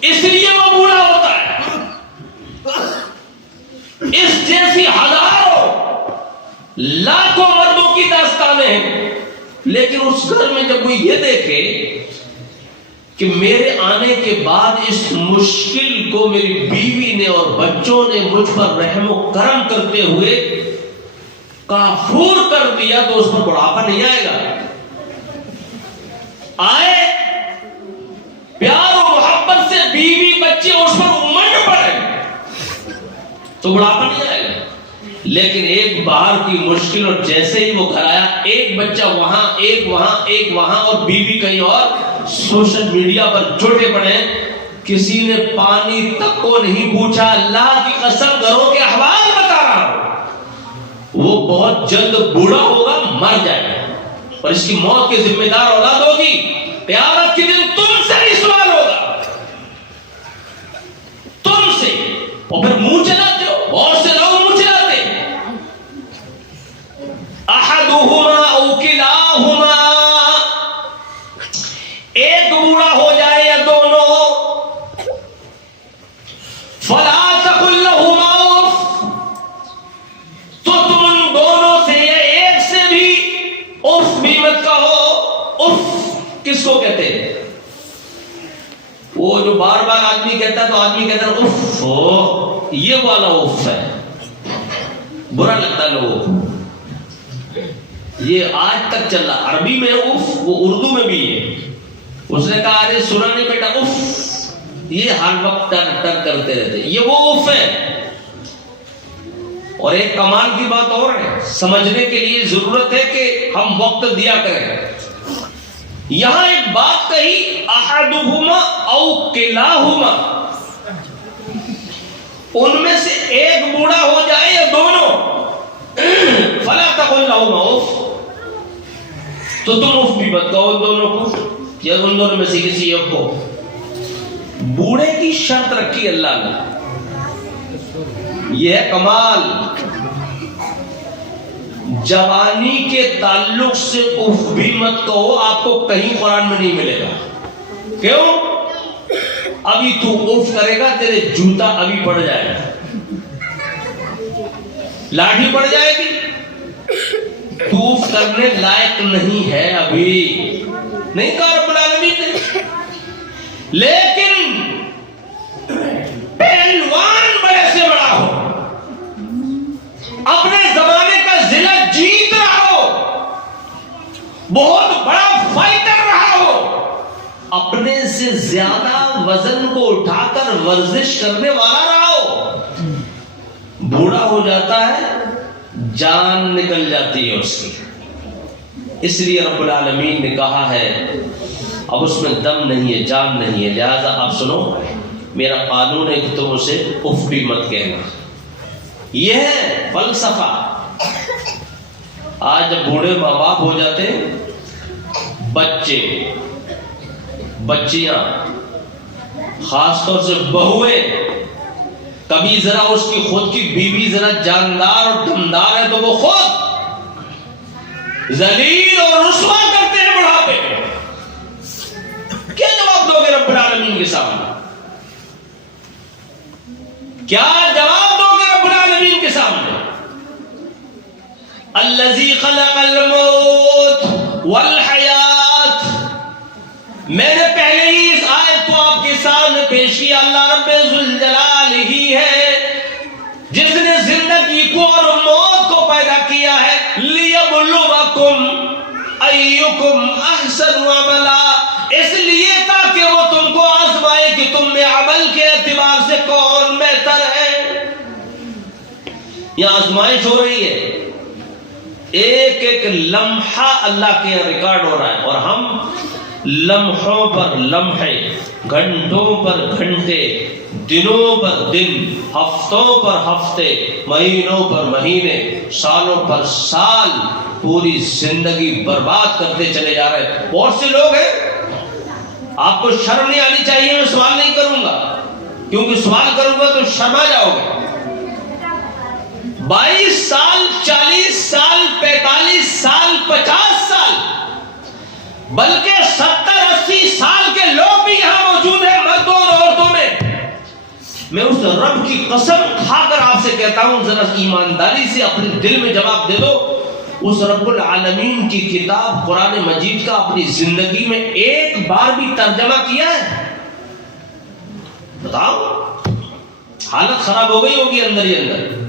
اس لیے وہ بوڑھا ہوتا ہے. اس جیسی ہزاروں لاکھوں مردوں کی داستانیں ہیں، لیکن اس گھر میں جب وہ یہ دیکھے کہ میرے آنے کے بعد اس مشکل کو میری بیوی نے اور بچوں نے مجھ پر رحم و کرم کرتے ہوئے کافور کر دیا، تو اس پر بڑھاپا نہیں آئے گا. آئے پیار و محبت سے بیوی بچے اس پر امنڈ پڑے تو بڑھاپا نہیں آئے گا. لیکن ایک باہر کی مشکل، اور جیسے ہی وہ گھر آیا، ایک بچہ وہاں، ایک وہاں، ایک وہاں، اور بیوی کہیں اور، سوشل میڈیا پر جھوٹے پڑے، کسی نے پانی تک کو نہیں پوچھا. اللہ کی قسم گھروں کے احوال بتا رہا ہوں. وہ بہت جلد بوڑھا ہوگا، مر جائے گا، اور اس کی موت کے ذمہ دار اولاد ہوگی. قیامت کے دن تم سے ہی سوال ہوگا، تم سے. اور پھر منہ چلاتے ہو، اور سے لوگ منہ چلاتے. احدہما او کلاہما، ایک بوڑھا ہو جائے یا دونوں، فلا تقل لہما اف، تو تم ان دونوں سے یا ایک سے بھی اف بھی مت کہو. اف کس کو کہتے ہیں؟ وہ جو بار بار آدمی کہتا ہے تو آدمی کہتا ہے اف، یہ والا اف ہے، برا لگتا ہے لوگوں کو. یہ آج تک چل رہا، عربی میں اف، وہ اردو میں بھی ہے. اس نے کہا ارے سنا نہیں بیٹا اف، یہ ہر وقت ٹر ٹر کرتے رہتے، یہ وہ اف ہے. اور ایک کمال کی بات اور ہے، سمجھنے کے لیے ضرورت ہے کہ ہم وقت دیا کریں. یہاں ایک بات کہی، احدہما او کلاہما، ان میں سے ایک بوڑھا ہو جائے یا دونوں، فلا تقل لہما اف، تو تم اف بھی مت کہو ان دونوں کو، یا ان دونوں میں سے کسی ایک کو. بوڑھے کی شرط رکھی اللہ نے، یہ ہے کمال. جوانی کے تعلق سے اف بھی مت کہو، آپ کو کہیں قرآن میں نہیں ملے گا. کیوں؟ ابھی تو اف کرے گا تیرے جوتا ابھی پڑ جائے گا، لاٹھی پڑ جائے گی، تو اف کرنے لائق نہیں ہے، ابھی نہیں کہا رب العالمین نے. لیکن پہلوان بڑے سے بڑا ہو، اپنے زمانے کا ضلع جیت رہا ہو، بہت بڑا فائٹر رہا ہو، اپنے سے زیادہ وزن کو اٹھا کر ورزش کرنے والا رہا ہو، بوڑھا ہو جاتا ہے، جان نکل جاتی ہے اس کی. اس لیے رب العالمین نے کہا ہے اب اس میں دم نہیں ہے، جان نہیں ہے، لہذا آپ سنو، میرا قانون ہے کہ تم اسے اف بھی مت کہنا. یہ ہے فلسفہ. آج جب بوڑھے ماں باپ ہو جاتے ہیں، بچے بچیاں، خاص طور سے بہویں، کبھی ذرا اس کی خود کی بیوی ذرا جاندار اور دمدار ہے تو وہ خود ذلیل اور رسوا کرتے ہیں بڑھاپے میں. کیا جواب دو گے رب العالمین کے سامنے؟ کیا جواب دو گے رب العالمین کے سامنے؟ الذی خلق الموت والحیات. میں نے پہلے ہی اس آیت کو آپ کے سامنے پیش کیا. اللہ رب ذوالجلال ہی ہے جس نے زندگی کو اور موت کو پیدا کیا ہے، لیبلوکم ایکم احسن عملا، اس لیے تاکہ وہ تم کو آزمائے کہ تم میں عمل کے اعتبار سے کون بہتر ہے. یہ آزمائش ہو رہی ہے، ایک ایک لمحہ اللہ کے ریکارڈ ہو رہا ہے، اور ہم لمحوں پر لمحے، گھنٹوں پر گھنٹے، دنوں پر دن، ہفتوں پر ہفتے، مہینوں پر مہینے، سالوں پر سال پوری زندگی برباد کرتے چلے جا رہے ہیں۔ بہت سے لوگ ہیں، آپ کو شرم نہیں آنی چاہیے، میں سوال نہیں کروں گا کیونکہ سوال کروں گا تو شرما جاؤ گے۔ 22 سال، 40 سال، 45 سال، 50 سال، بلکہ 70-80 سال کے لوگ بھی یہاں موجود ہیں، مردوں اور عورتوں میں۔ میں اس رب کی قسم کھا کر آپ سے کہتا ہوں، ذرا ایمانداری سے اپنے دل میں جواب دے دو، اس رب العالمین کی کتاب قرآن مجید کا اپنی زندگی میں ایک بار بھی ترجمہ کیا ہے؟ بتاؤ، حالت خراب ہو گئی ہوگی اندر ہی اندر۔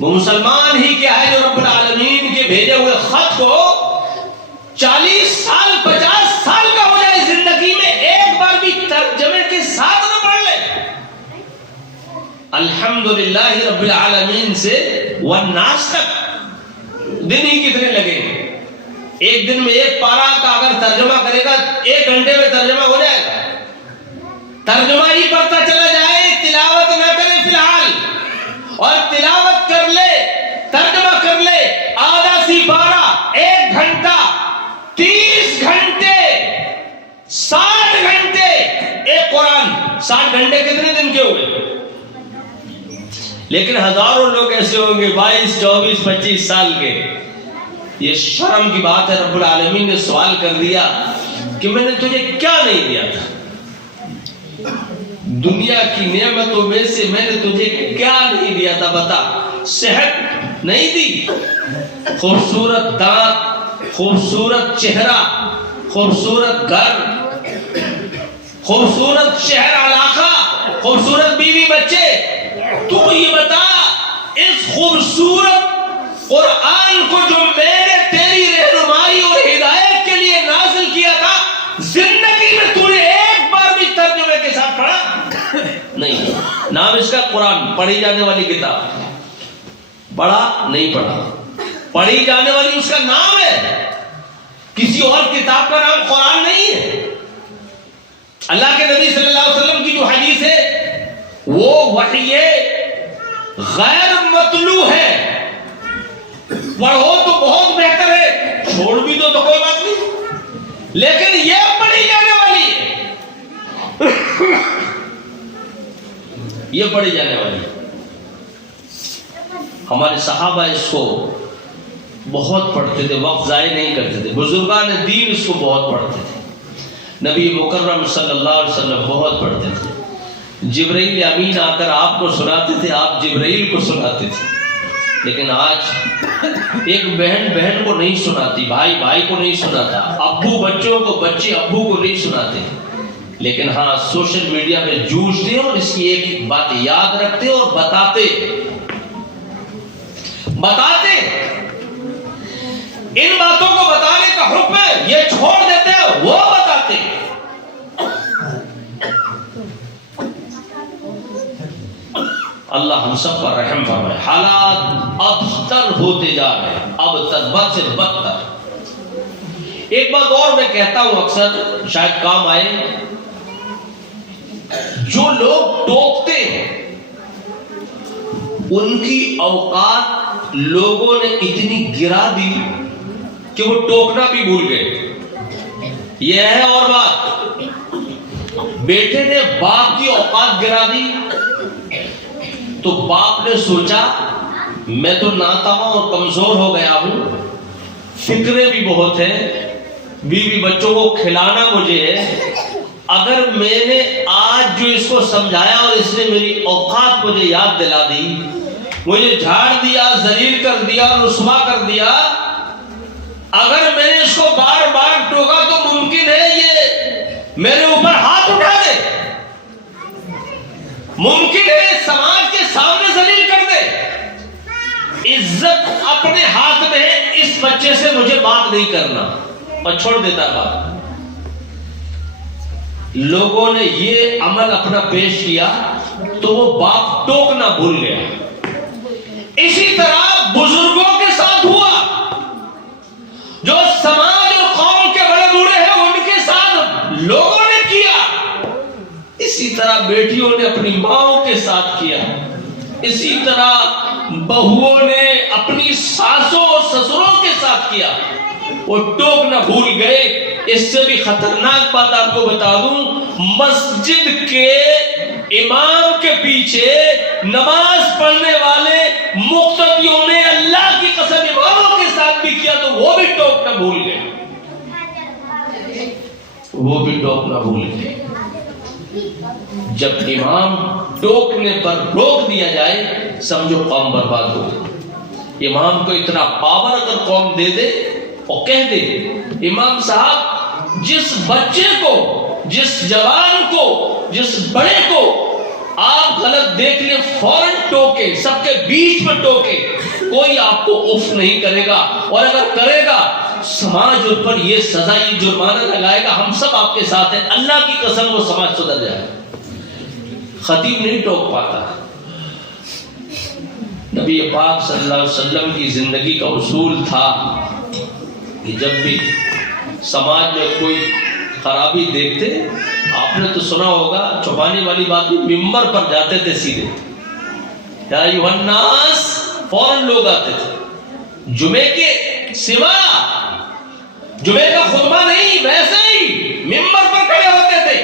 وہ مسلمان ہی کیا ہے جو رب العالمین کے بھیجے ہوئے خط کو 40 سال 50 سال کا ہو جائے زندگی میں ایک بار بھی ترجمے کے ساتھ نہ پڑھ لے۔ الحمدللہ رب العالمین سے والناس تک دن ہی کتنے لگیں گے؟ ایک دن میں ایک پارہ کا اگر ترجمہ کرے گا 1 گھنٹے میں ترجمہ ہو جائے گا۔ ترجمہ ہی پڑھتا چلا جائے، تلاوت نہ کرے فی الحال، اور تلاوت کر لے، ترجمہ کر لے، آدھا سی پارہ 1 گھنٹہ، 30 گھنٹے، 60 گھنٹے ایک قرآن، 60 گھنٹے کتنے دن کے ہوئے؟ لیکن ہزاروں لوگ ایسے ہوں گے 22 24 25 سال کے۔ یہ شرم کی بات ہے، رب العالمین نے سوال کر دیا کہ میں نے تجھے کیا نہیں دیا تھا؟ دنیا کی نعمتوں میں سے میں نے تجھے کیا نہیں دیا تھا؟ بتا۔ صحت نہیں دی، خوبصورت دانت، خوبصورت چہرہ، خوبصورت گھر، خوبصورت شہر علاقہ، خوبصورت بیوی بچے۔ تو یہ بتا، اس خوبصورت قرآن کو جو میں نے تیری رہنمائی اور ہدایت کے لیے نازل کیا تھا، زندگی میں تو نے ایک بار بھی ترجمے کے ساتھ پڑھا نہیں؟ نام اس کا قرآن، پڑھی جانے والی کتاب، پڑھا نہیں پڑھا، پڑھی جانے والی اس کا نام ہے، کسی اور کتاب کا نام قرآن نہیں ہے۔ اللہ کے نبی صلی اللہ علیہ وسلم کی جو حدیث ہے وہ وحی غیر مطلوع ہے، پڑھو تو بہت بہتر ہے، چھوڑ بھی دو تو کوئی بات نہیں، لیکن یہ پڑھی جانے والی ہے، یہ پڑھی جانے والی ہے۔ ہمارے صحابہ اس کو بہت پڑھتے تھے، وقت ضائع نہیں کرتے تھے، بزرگان دین اس کو بہت پڑھتے تھے، نبی مکرم صلی اللہ علیہ وسلم بہت پڑھتے تھے، جبرائیل امین آ کر آپ کو سناتے تھے، آپ جبرائیل کو سناتے تھے۔ لیکن آج ایک بہن بہن کو نہیں سناتی، بھائی بھائی کو نہیں سناتا، ابو بچوں کو، بچے ابو کو نہیں سناتے، لیکن ہاں سوشل میڈیا میں جوجتے اور اس کی ایک بات یاد رکھتے اور بتاتے ان باتوں کو بتانے کا حکم ہے، یہ چھوڑ دیتے ہیں، وہ بتاتے۔ اللہ ہم سب پر رحم فرمائے۔ حالات ابتر ہوتے جا رہے ہیں، ابتر، بد سے بدتر۔ ایک بات اور میں کہتا ہوں، اکثر شاید کام آئے، جو لوگ ٹوکتے ہیں ان کی اوقات لوگوں نے اتنی گرا دی کہ وہ ٹوکنا بھی بھول گئے۔ یہ ہے اور بات، بیٹے نے باپ کی اوقات گرا دی تو باپ نے سوچا میں تو ناتواں اور کمزور ہو گیا ہوں، فکریں بھی بہت ہیں، بیوی بچوں کو کھلانا مجھے ہے، اگر میں نے آج جو اس کو سمجھایا اور اس نے میری اوقات مجھے یاد دلا دی، مجھے جھاڑ دیا، ذلیل کر دیا، رسوا کر دیا، اگر میں نے اس کو بار بار ٹوکا تو ممکن ہے یہ میرے اوپر ہاتھ اٹھا دے، ممکن ہے سماج کے سامنے ذلیل کر دے۔ عزت اپنے ہاتھ میں ہے، اس بچے سے مجھے بات نہیں کرنا، اور چھوڑ دیتا بات۔ لوگوں نے یہ عمل اپنا پیش کیا تو وہ باپ ٹوکنا بھول گیا۔ اسی طرح بزرگوں کے ساتھ ہوا، جو سماج اور قوم لوگوں نے کیا، اسی طرح بیٹیوں نے اپنی ماؤں کے ساتھ کیا، اسی طرح بہوؤں نے اپنی ساسوں اور سسروں کے ساتھ کیا، وہ ٹوکنا بھول گئے۔ اس سے بھی خطرناک بات آپ کو بتا دوں، مسجد کے امام کے پیچھے نماز پڑھنے والے مقتدیوں نے اللہ کی قسم اماموں کے ساتھ بھی کیا تو وہ بھی ٹوکنا بھول گئے، وہ بھی ٹوکنا بھول گئے۔ جب امام ٹوکنے پر روک دیا جائے سمجھو قوم برباد ہو گئی۔ امام کو اتنا پاور اگر قوم دے دے اور کہہ دے امام صاحب جس بچے کو، جس جوان کو، جس بڑے کو آپ غلط دیکھ لیں فوراً ٹوکے، سب کے بیچ میں ٹوکے، کوئی آپ کو اف نہیں کرے گا، اور اگر کرے گا سماج ان پر یہ سزا، یہ جرمانہ لگائے گا، ہم سب آپ کے ساتھ ہیں، اللہ کی قسم وہ سماج سدھر جائے۔ خطیب نہیں ٹوک پاتا۔ نبی پاک صلی اللہ علیہ وسلم کی زندگی کا اصول تھا کہ جب بھی سماج میں کوئی خرابی دیکھتے، آپ نے تو سنا ہوگا، چھپانے والی بات نہیں، ممبر پر جاتے تھے سیدھے، یا ایھا الناس، فوراً لوگ آتے تھے، جمعے کے سوا جمعے کا خطبہ نہیں، ویسے ہی ممبر پر کھڑے ہوتے تھے،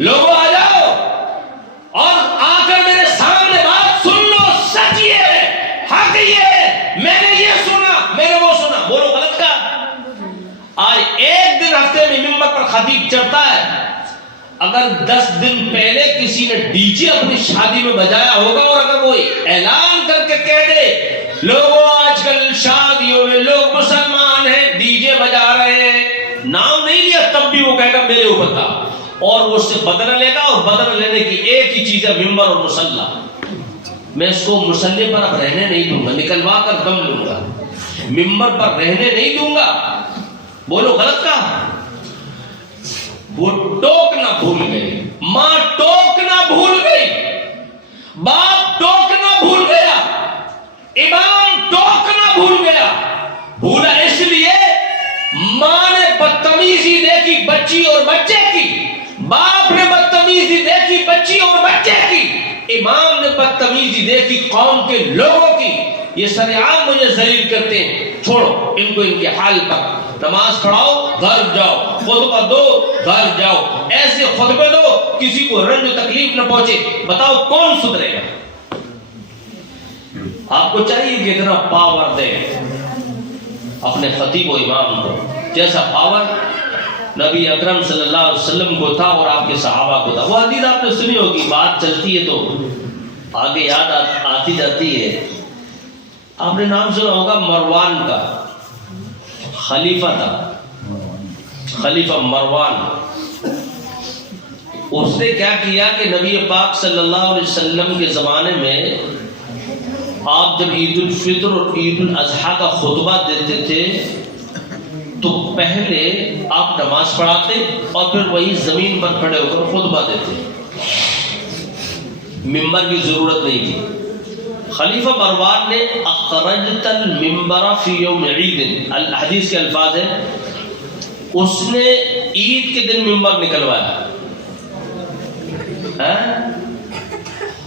لوگوں آ جاؤ اور آ کر میرے سامنے بات سن لو، سچ یہ ہے، حق یہ ہے، میں نے یہ سنا، میں نے وہ سنا، بولو غلط کا۔ آج ایک دن ہفتے میں ممبر پر خطیب چڑھتا ہے، اگر 10 دن پہلے کسی نے ڈی جے اپنی شادی میں بجایا ہوگا اور اگر وہ اعلان کر کے کہہ دے لوگوں آج کل شادیوں میں لوگ مسلمان ہیں ڈی جے بجا رہے ہیں، نام نہیں لیا تب بھی وہ کہے گا میرے اوپر تھا، اور وہ اس سے بدلہ لے گا، اور بدلہ لینے کی ایک ہی چیز ہے ممبر اور مصلی۔ میں اس کو مصلی پر اب رہنے نہیں دوں گا، نکلوا کر دم لوں گا، ممبر پر رہنے نہیں دوں گا۔ بولو غلط کا۔ وہ ٹوکنا بھول گئے، ماں ٹوکنا بھول گئی، باپ ٹوکنا بھول گیا، امام ٹوکنا بھول گیا۔ بھولا اس لیے ماں نے بدتمیزی دیکھی بچی اور بچے کی، باپ نے بدتمیزی دیکھی بچی اور بچے کی، امام نے بدتمیزی دیکھی قوم کے لوگوں کی۔ یہ سرعام مجھے ذلیل کرتے ہیں، چھوڑو ان کو ان کے حال پر، نماز پڑھاؤ گھر جاؤ، خطبہ دو گھر جاؤ، ایسے خطبے دو کسی کو رنج و تکلیف نہ پہنچے۔ بتاؤ کون سدھرے گا؟ آپ کو چاہیے کہ اتنا پاور دے اپنے خطیب و امام کو، جیسا پاور نبی اکرم صلی اللہ علیہ وسلم کو تھا اور آپ کے صحابہ کو تھا۔ وہ حدیث آپ نے سنی ہوگی، بات چلتی ہے تو آگے یاد آتی جاتی ہے۔ آپ نے نام سنا ہوگا مروان کا، خلیفہ تھا، خلیفہ مروان۔ اس نے کیا کیا کہ نبی پاک صلی اللہ علیہ وسلم کے زمانے میں آپ جب عید الفطر اور عید الاضحیٰ کا خطبہ دیتے تھے تو پہلے آپ نماز پڑھاتے اور پھر وہی زمین پر کھڑے ہو کر خطبہ دیتے، ممبر کی ضرورت نہیں تھی۔ خلیفہ مروان نے اخرجت المنبر فی یوم عید، الحدیث کے الفاظ ہیں، اس نے عید کے دن ممبر نکلوایا،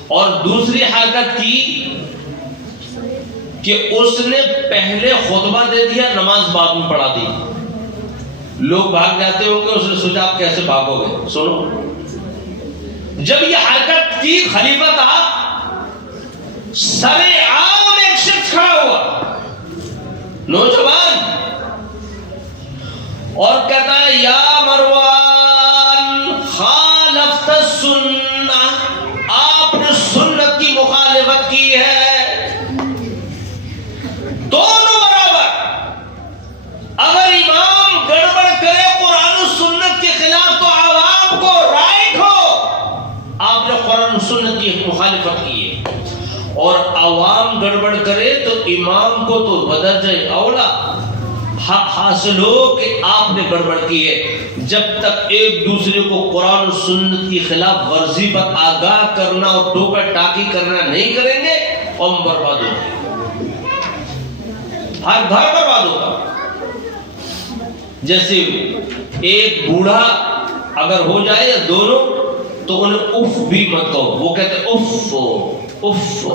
اور دوسری حرکت کی کہ اس نے پہلے خطبہ دے دیا، نماز بعد میں پڑھا دی۔ لوگ بھاگ جاتے ہوں گے، اس نے سوچا آپ کیسے بھاگو گے؟ سنو، جب یہ حرکت کی خلیفہ تھا، سرے عام ایک شخص کھڑا ہوا نوجوان اور کہتا ہے یا مروان خالفت السنہ، آپ نے سنت کی مخالفت کی ہے۔ دونوں برابر، اگر امام گڑبڑ کرے قرآن و سنت کے خلاف تو عوام کو رائٹ ہو، آپ نے قرآن و سنت کی مخالفت کی ہے، اور عوام گڑبڑ کرے تو امام کو تو بدرجہ اولا حق حاصل ہو کہ آپ نے گڑبڑ کی ہے۔ جب تک ایک دوسرے کو قرآن و سنت کی خلاف ورزی پر آگاہ کرنا اور ٹوکا ٹاکی کرنا نہیں کریں گے، قوم برباد ہوگی، ہر گھر برباد ہوگا۔ جیسے ایک بوڑھا اگر ہو جائے یا دونوں تو انہیں اف بھی مت کہو. وہ کہتے اف اف.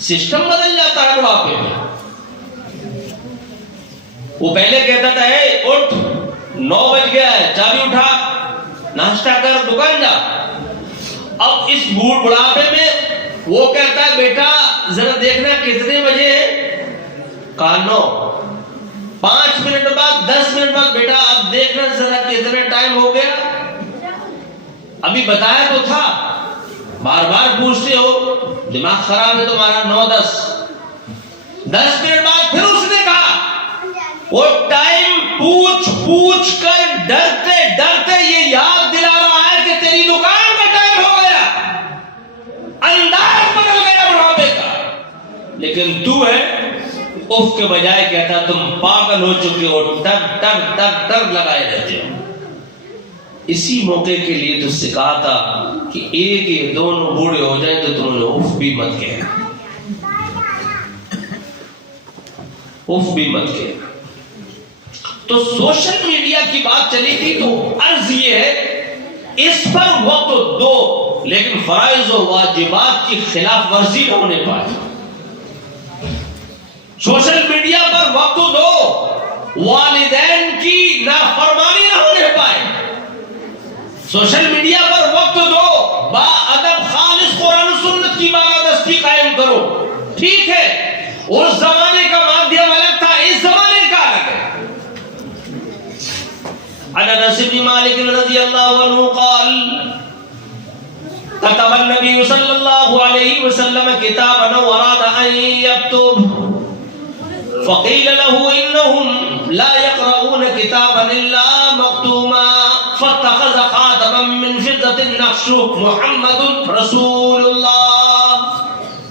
سسٹم بدل جاتا ہے بڑھاپے میں. وہ پہلے کہتا تھا اے اٹھ 9 بج گیا ہے, چابی اٹھا, ناشتہ کر, دکان جا. اب اس بڑھاپے میں وہ کہتا ہے بیٹا ذرا دیکھنا کتنے بجے ہے, کہا 9. 5 منٹ بعد 10 منٹ بعد بیٹا اب دیکھنا ذرا کتنا ٹائم ہو گیا, ابھی بتایا تو تھا. بار بار پوچھتے ہو, دماغ خراب ہے تمہارا. 9-10 منٹ بعد پھر اس نے کہا, وہ ٹائم پوچھ پوچھ کر ڈرتے ڈرتے یہ یاد دلا رہا ہے کہ تیری دکان کا ٹائم ہو گیا, انداز بدل گیا بڑھاپے کا. لیکن تو ہے اف کے بجائے کہتا تم پاگل ہو چکے ہو, ٹر ٹر ٹر ٹر لگائے رہتے ہو. اسی موقع کے لیے تو سے کہا تھا کہ ایک یا دونوں بوڑھے ہو جائیں تو تم نے اف بھی مت کہنا, اف بھی مت کہنا. تو سوشل میڈیا کی بات چلی تھی تو عرض یہ ہے اس پر وقت دو, لیکن فرائض و واجبات کی خلاف ورزی نہ ہونے پائے. سوشل میڈیا پر وقت دو, والدین کی نافرمانی نہ ہونے پائے. سوشل میڈیا پر وقت دو, با ادب خالص قرآن و سنت کی بالادستی قائم کرو. ٹھیک ہے اس زمانے کا مادھیم الگ تھا, اس زمانے کا الگ ہے. عن انس بن مالک رضی اللہ عنہ قال كتب النبي صلى الله عليه وسلم كتابا واراد ان يكتب فقيل له انهم لا يقرؤون كتابا الا مكتوما فاتخذ خاتما من فضة نقشه محمد رسول اللہ.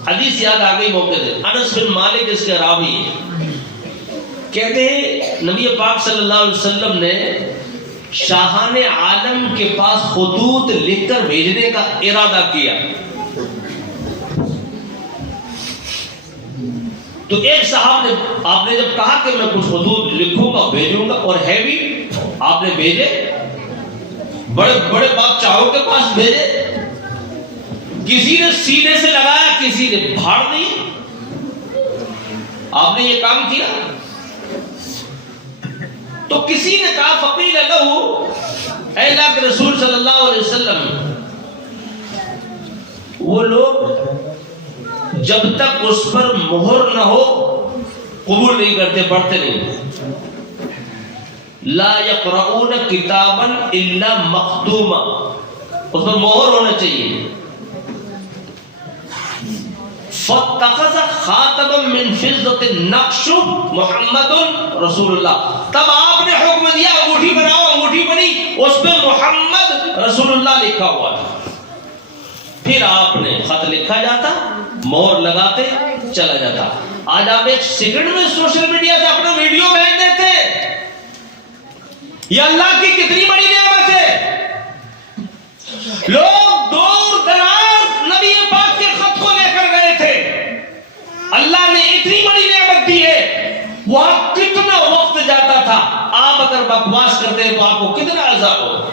حدیث یاد آ گئی موقع سے. انس بن مالک اس کے راوی کہتے ہیں نبی پاک صلی اللہ علیہ وسلم نے شاہان عالم کے پاس خطوط لکھ کر بھیجنے کا ارادہ کیا. تو ایک صاحب نے, آپ نے جب کہا کہ میں کچھ خطوط لکھوں گا بھیجوں گا, اور ہے بھی آپ نے بھیجے, بڑے بڑے بادشاہوں کے پاس بھیجے, کسی نے سینے سے لگایا کسی نے پھاڑ دی. آپ نے یہ کام کیا. تو کسی نے کہا فقیل لہ, اے اللہ کے رسول صلی اللہ علیہ وسلم, وہ لوگ جب تک اس پر مہر نہ ہو قبول نہیں کرتے, پڑھتے نہیں. لا یقرؤون کتابا الا مختوما, اس پر مہر ہونا چاہیے. فاتخذ خاتما من فضة نقشه محمد رسول اللہ. تب آپ نے حکم دیا انگوٹھی بناؤ, انگوٹھی بنی, اس پہ محمد رسول اللہ لکھا ہوا تھا. پھر آپ نے خط لکھا جاتا, مہر لگاتے, چلا جاتا. آج آپ ایک سیکنڈ میں سوشل میڈیا سے اپنا ویڈیو بھیج دیتے. یہ اللہ کی کتنی بڑی نعمت ہے. لوگ دور دراز نبی پاک کے خط کو لے کر گئے تھے. اللہ نے اتنی بڑی نعمت دی ہے, وہاں کتنا وقت جاتا تھا. آپ اگر بکواس کرتے ہیں تو آپ کو کتنا عذاب ہو.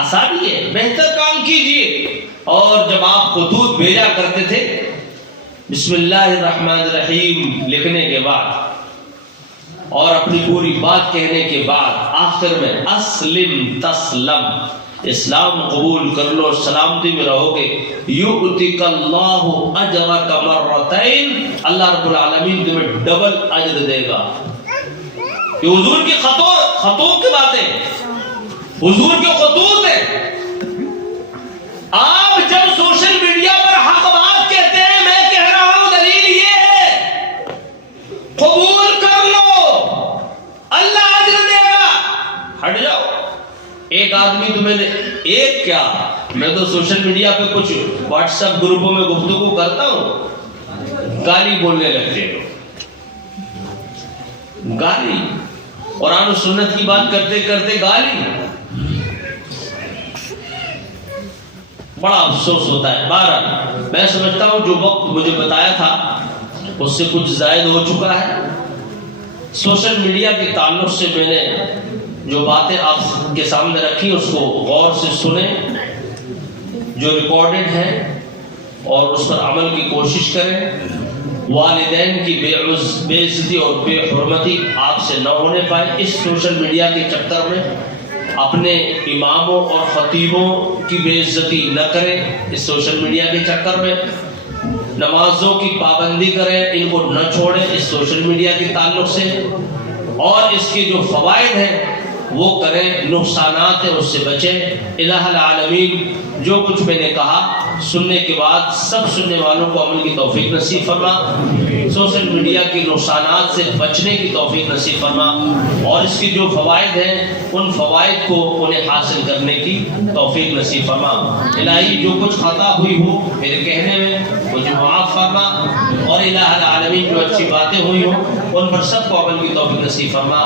آسانی ہے, بہتر کام کیجئے. اور جب آپ خطوط بھیجا کرتے تھے بسم اللہ الرحمن الرحیم لکھنے کے بعد اور اپنی پوری بات کہنے کے بعد آخر میں اسلم تسلم, اسلام قبول کر لو, سلامتی میں رہو گے. یؤتک اللہ اجرک مرتین, اللہ رب العالمین تمہیں ڈبل اجر دے گا. یہ حضور کی خطوں کی باتیں, حضور کے خطوط ہیں. آپ جب سوشل میڈیا پر حق بات کہتے ہیں, میں کہہ رہا ہوں دلیل یہ ہے قبول کر لو, اللہ اجر دے گا. ہٹ جاؤ. ایک آدمی تمہیں نے, ایک کیا, میں تو سوشل میڈیا پہ کچھ واٹس ایپ گروپوں میں گفتگو کرتا ہوں, گالی بولنے لگتے ہیں. گالی, قرآن و سنت کی بات کرتے کرتے گالی. بڑا افسوس ہوتا ہے. بہرحال میں سمجھتا ہوں جو وقت مجھے بتایا تھا اس سے کچھ زائد ہو چکا ہے. سوشل میڈیا کے تعلق سے میں نے جو باتیں آپ کے سامنے رکھی اس کو غور سے سنیں جو ریکارڈڈ ہے اور اس پر عمل کی کوشش کریں۔ والدین کی بے عزتی اور بے حرمتی آپ سے نہ ہونے پائے۔ اس سوشل میڈیا کے چکر میں اپنے اماموں اور خطیبوں کی بے عزتی نہ کریں، اس سوشل میڈیا کے چکر میں نمازوں کی پابندی کریں، ان کو نہ چھوڑیں اس سوشل میڈیا کے تعلق سے، اور اس کے جو فوائد ہیں وہ کریں، نقصانات ہیں اس سے بچیں۔ الہ العالمین جو کچھ میں نے کہا سننے کے بعد سب سننے والوں کو عمل کی توفیق نصیب فرما، سوشل میڈیا کے نقصانات سے بچنے کی توفیق نصیب فرما، اور اس کے جو فوائد ہیں ان فوائد کو انہیں حاصل کرنے کی توفیق نصیب فرما۔ الہی جو کچھ خطا ہوئی ہو میرے کہنے میں مجھے معاف فرما، اور الہ العالمین جو اچھی باتیں ہوئی ہوں ان پر سب کو عمل کی توفیق نصیب فرما۔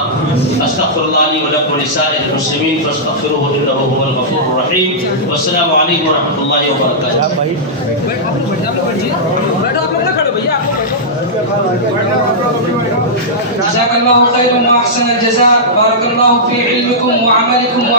استغفر اللہ لی ولکم ولسائر المسلمین فاستغفروہ انہ هو الغفور الرحیم۔ والسلام علیکم ورحمۃ اللہ وبرکاتہ۔ جزاک اللہ خیر و احسن الجزاء، بارک اللہ فی علمکم و عملکم و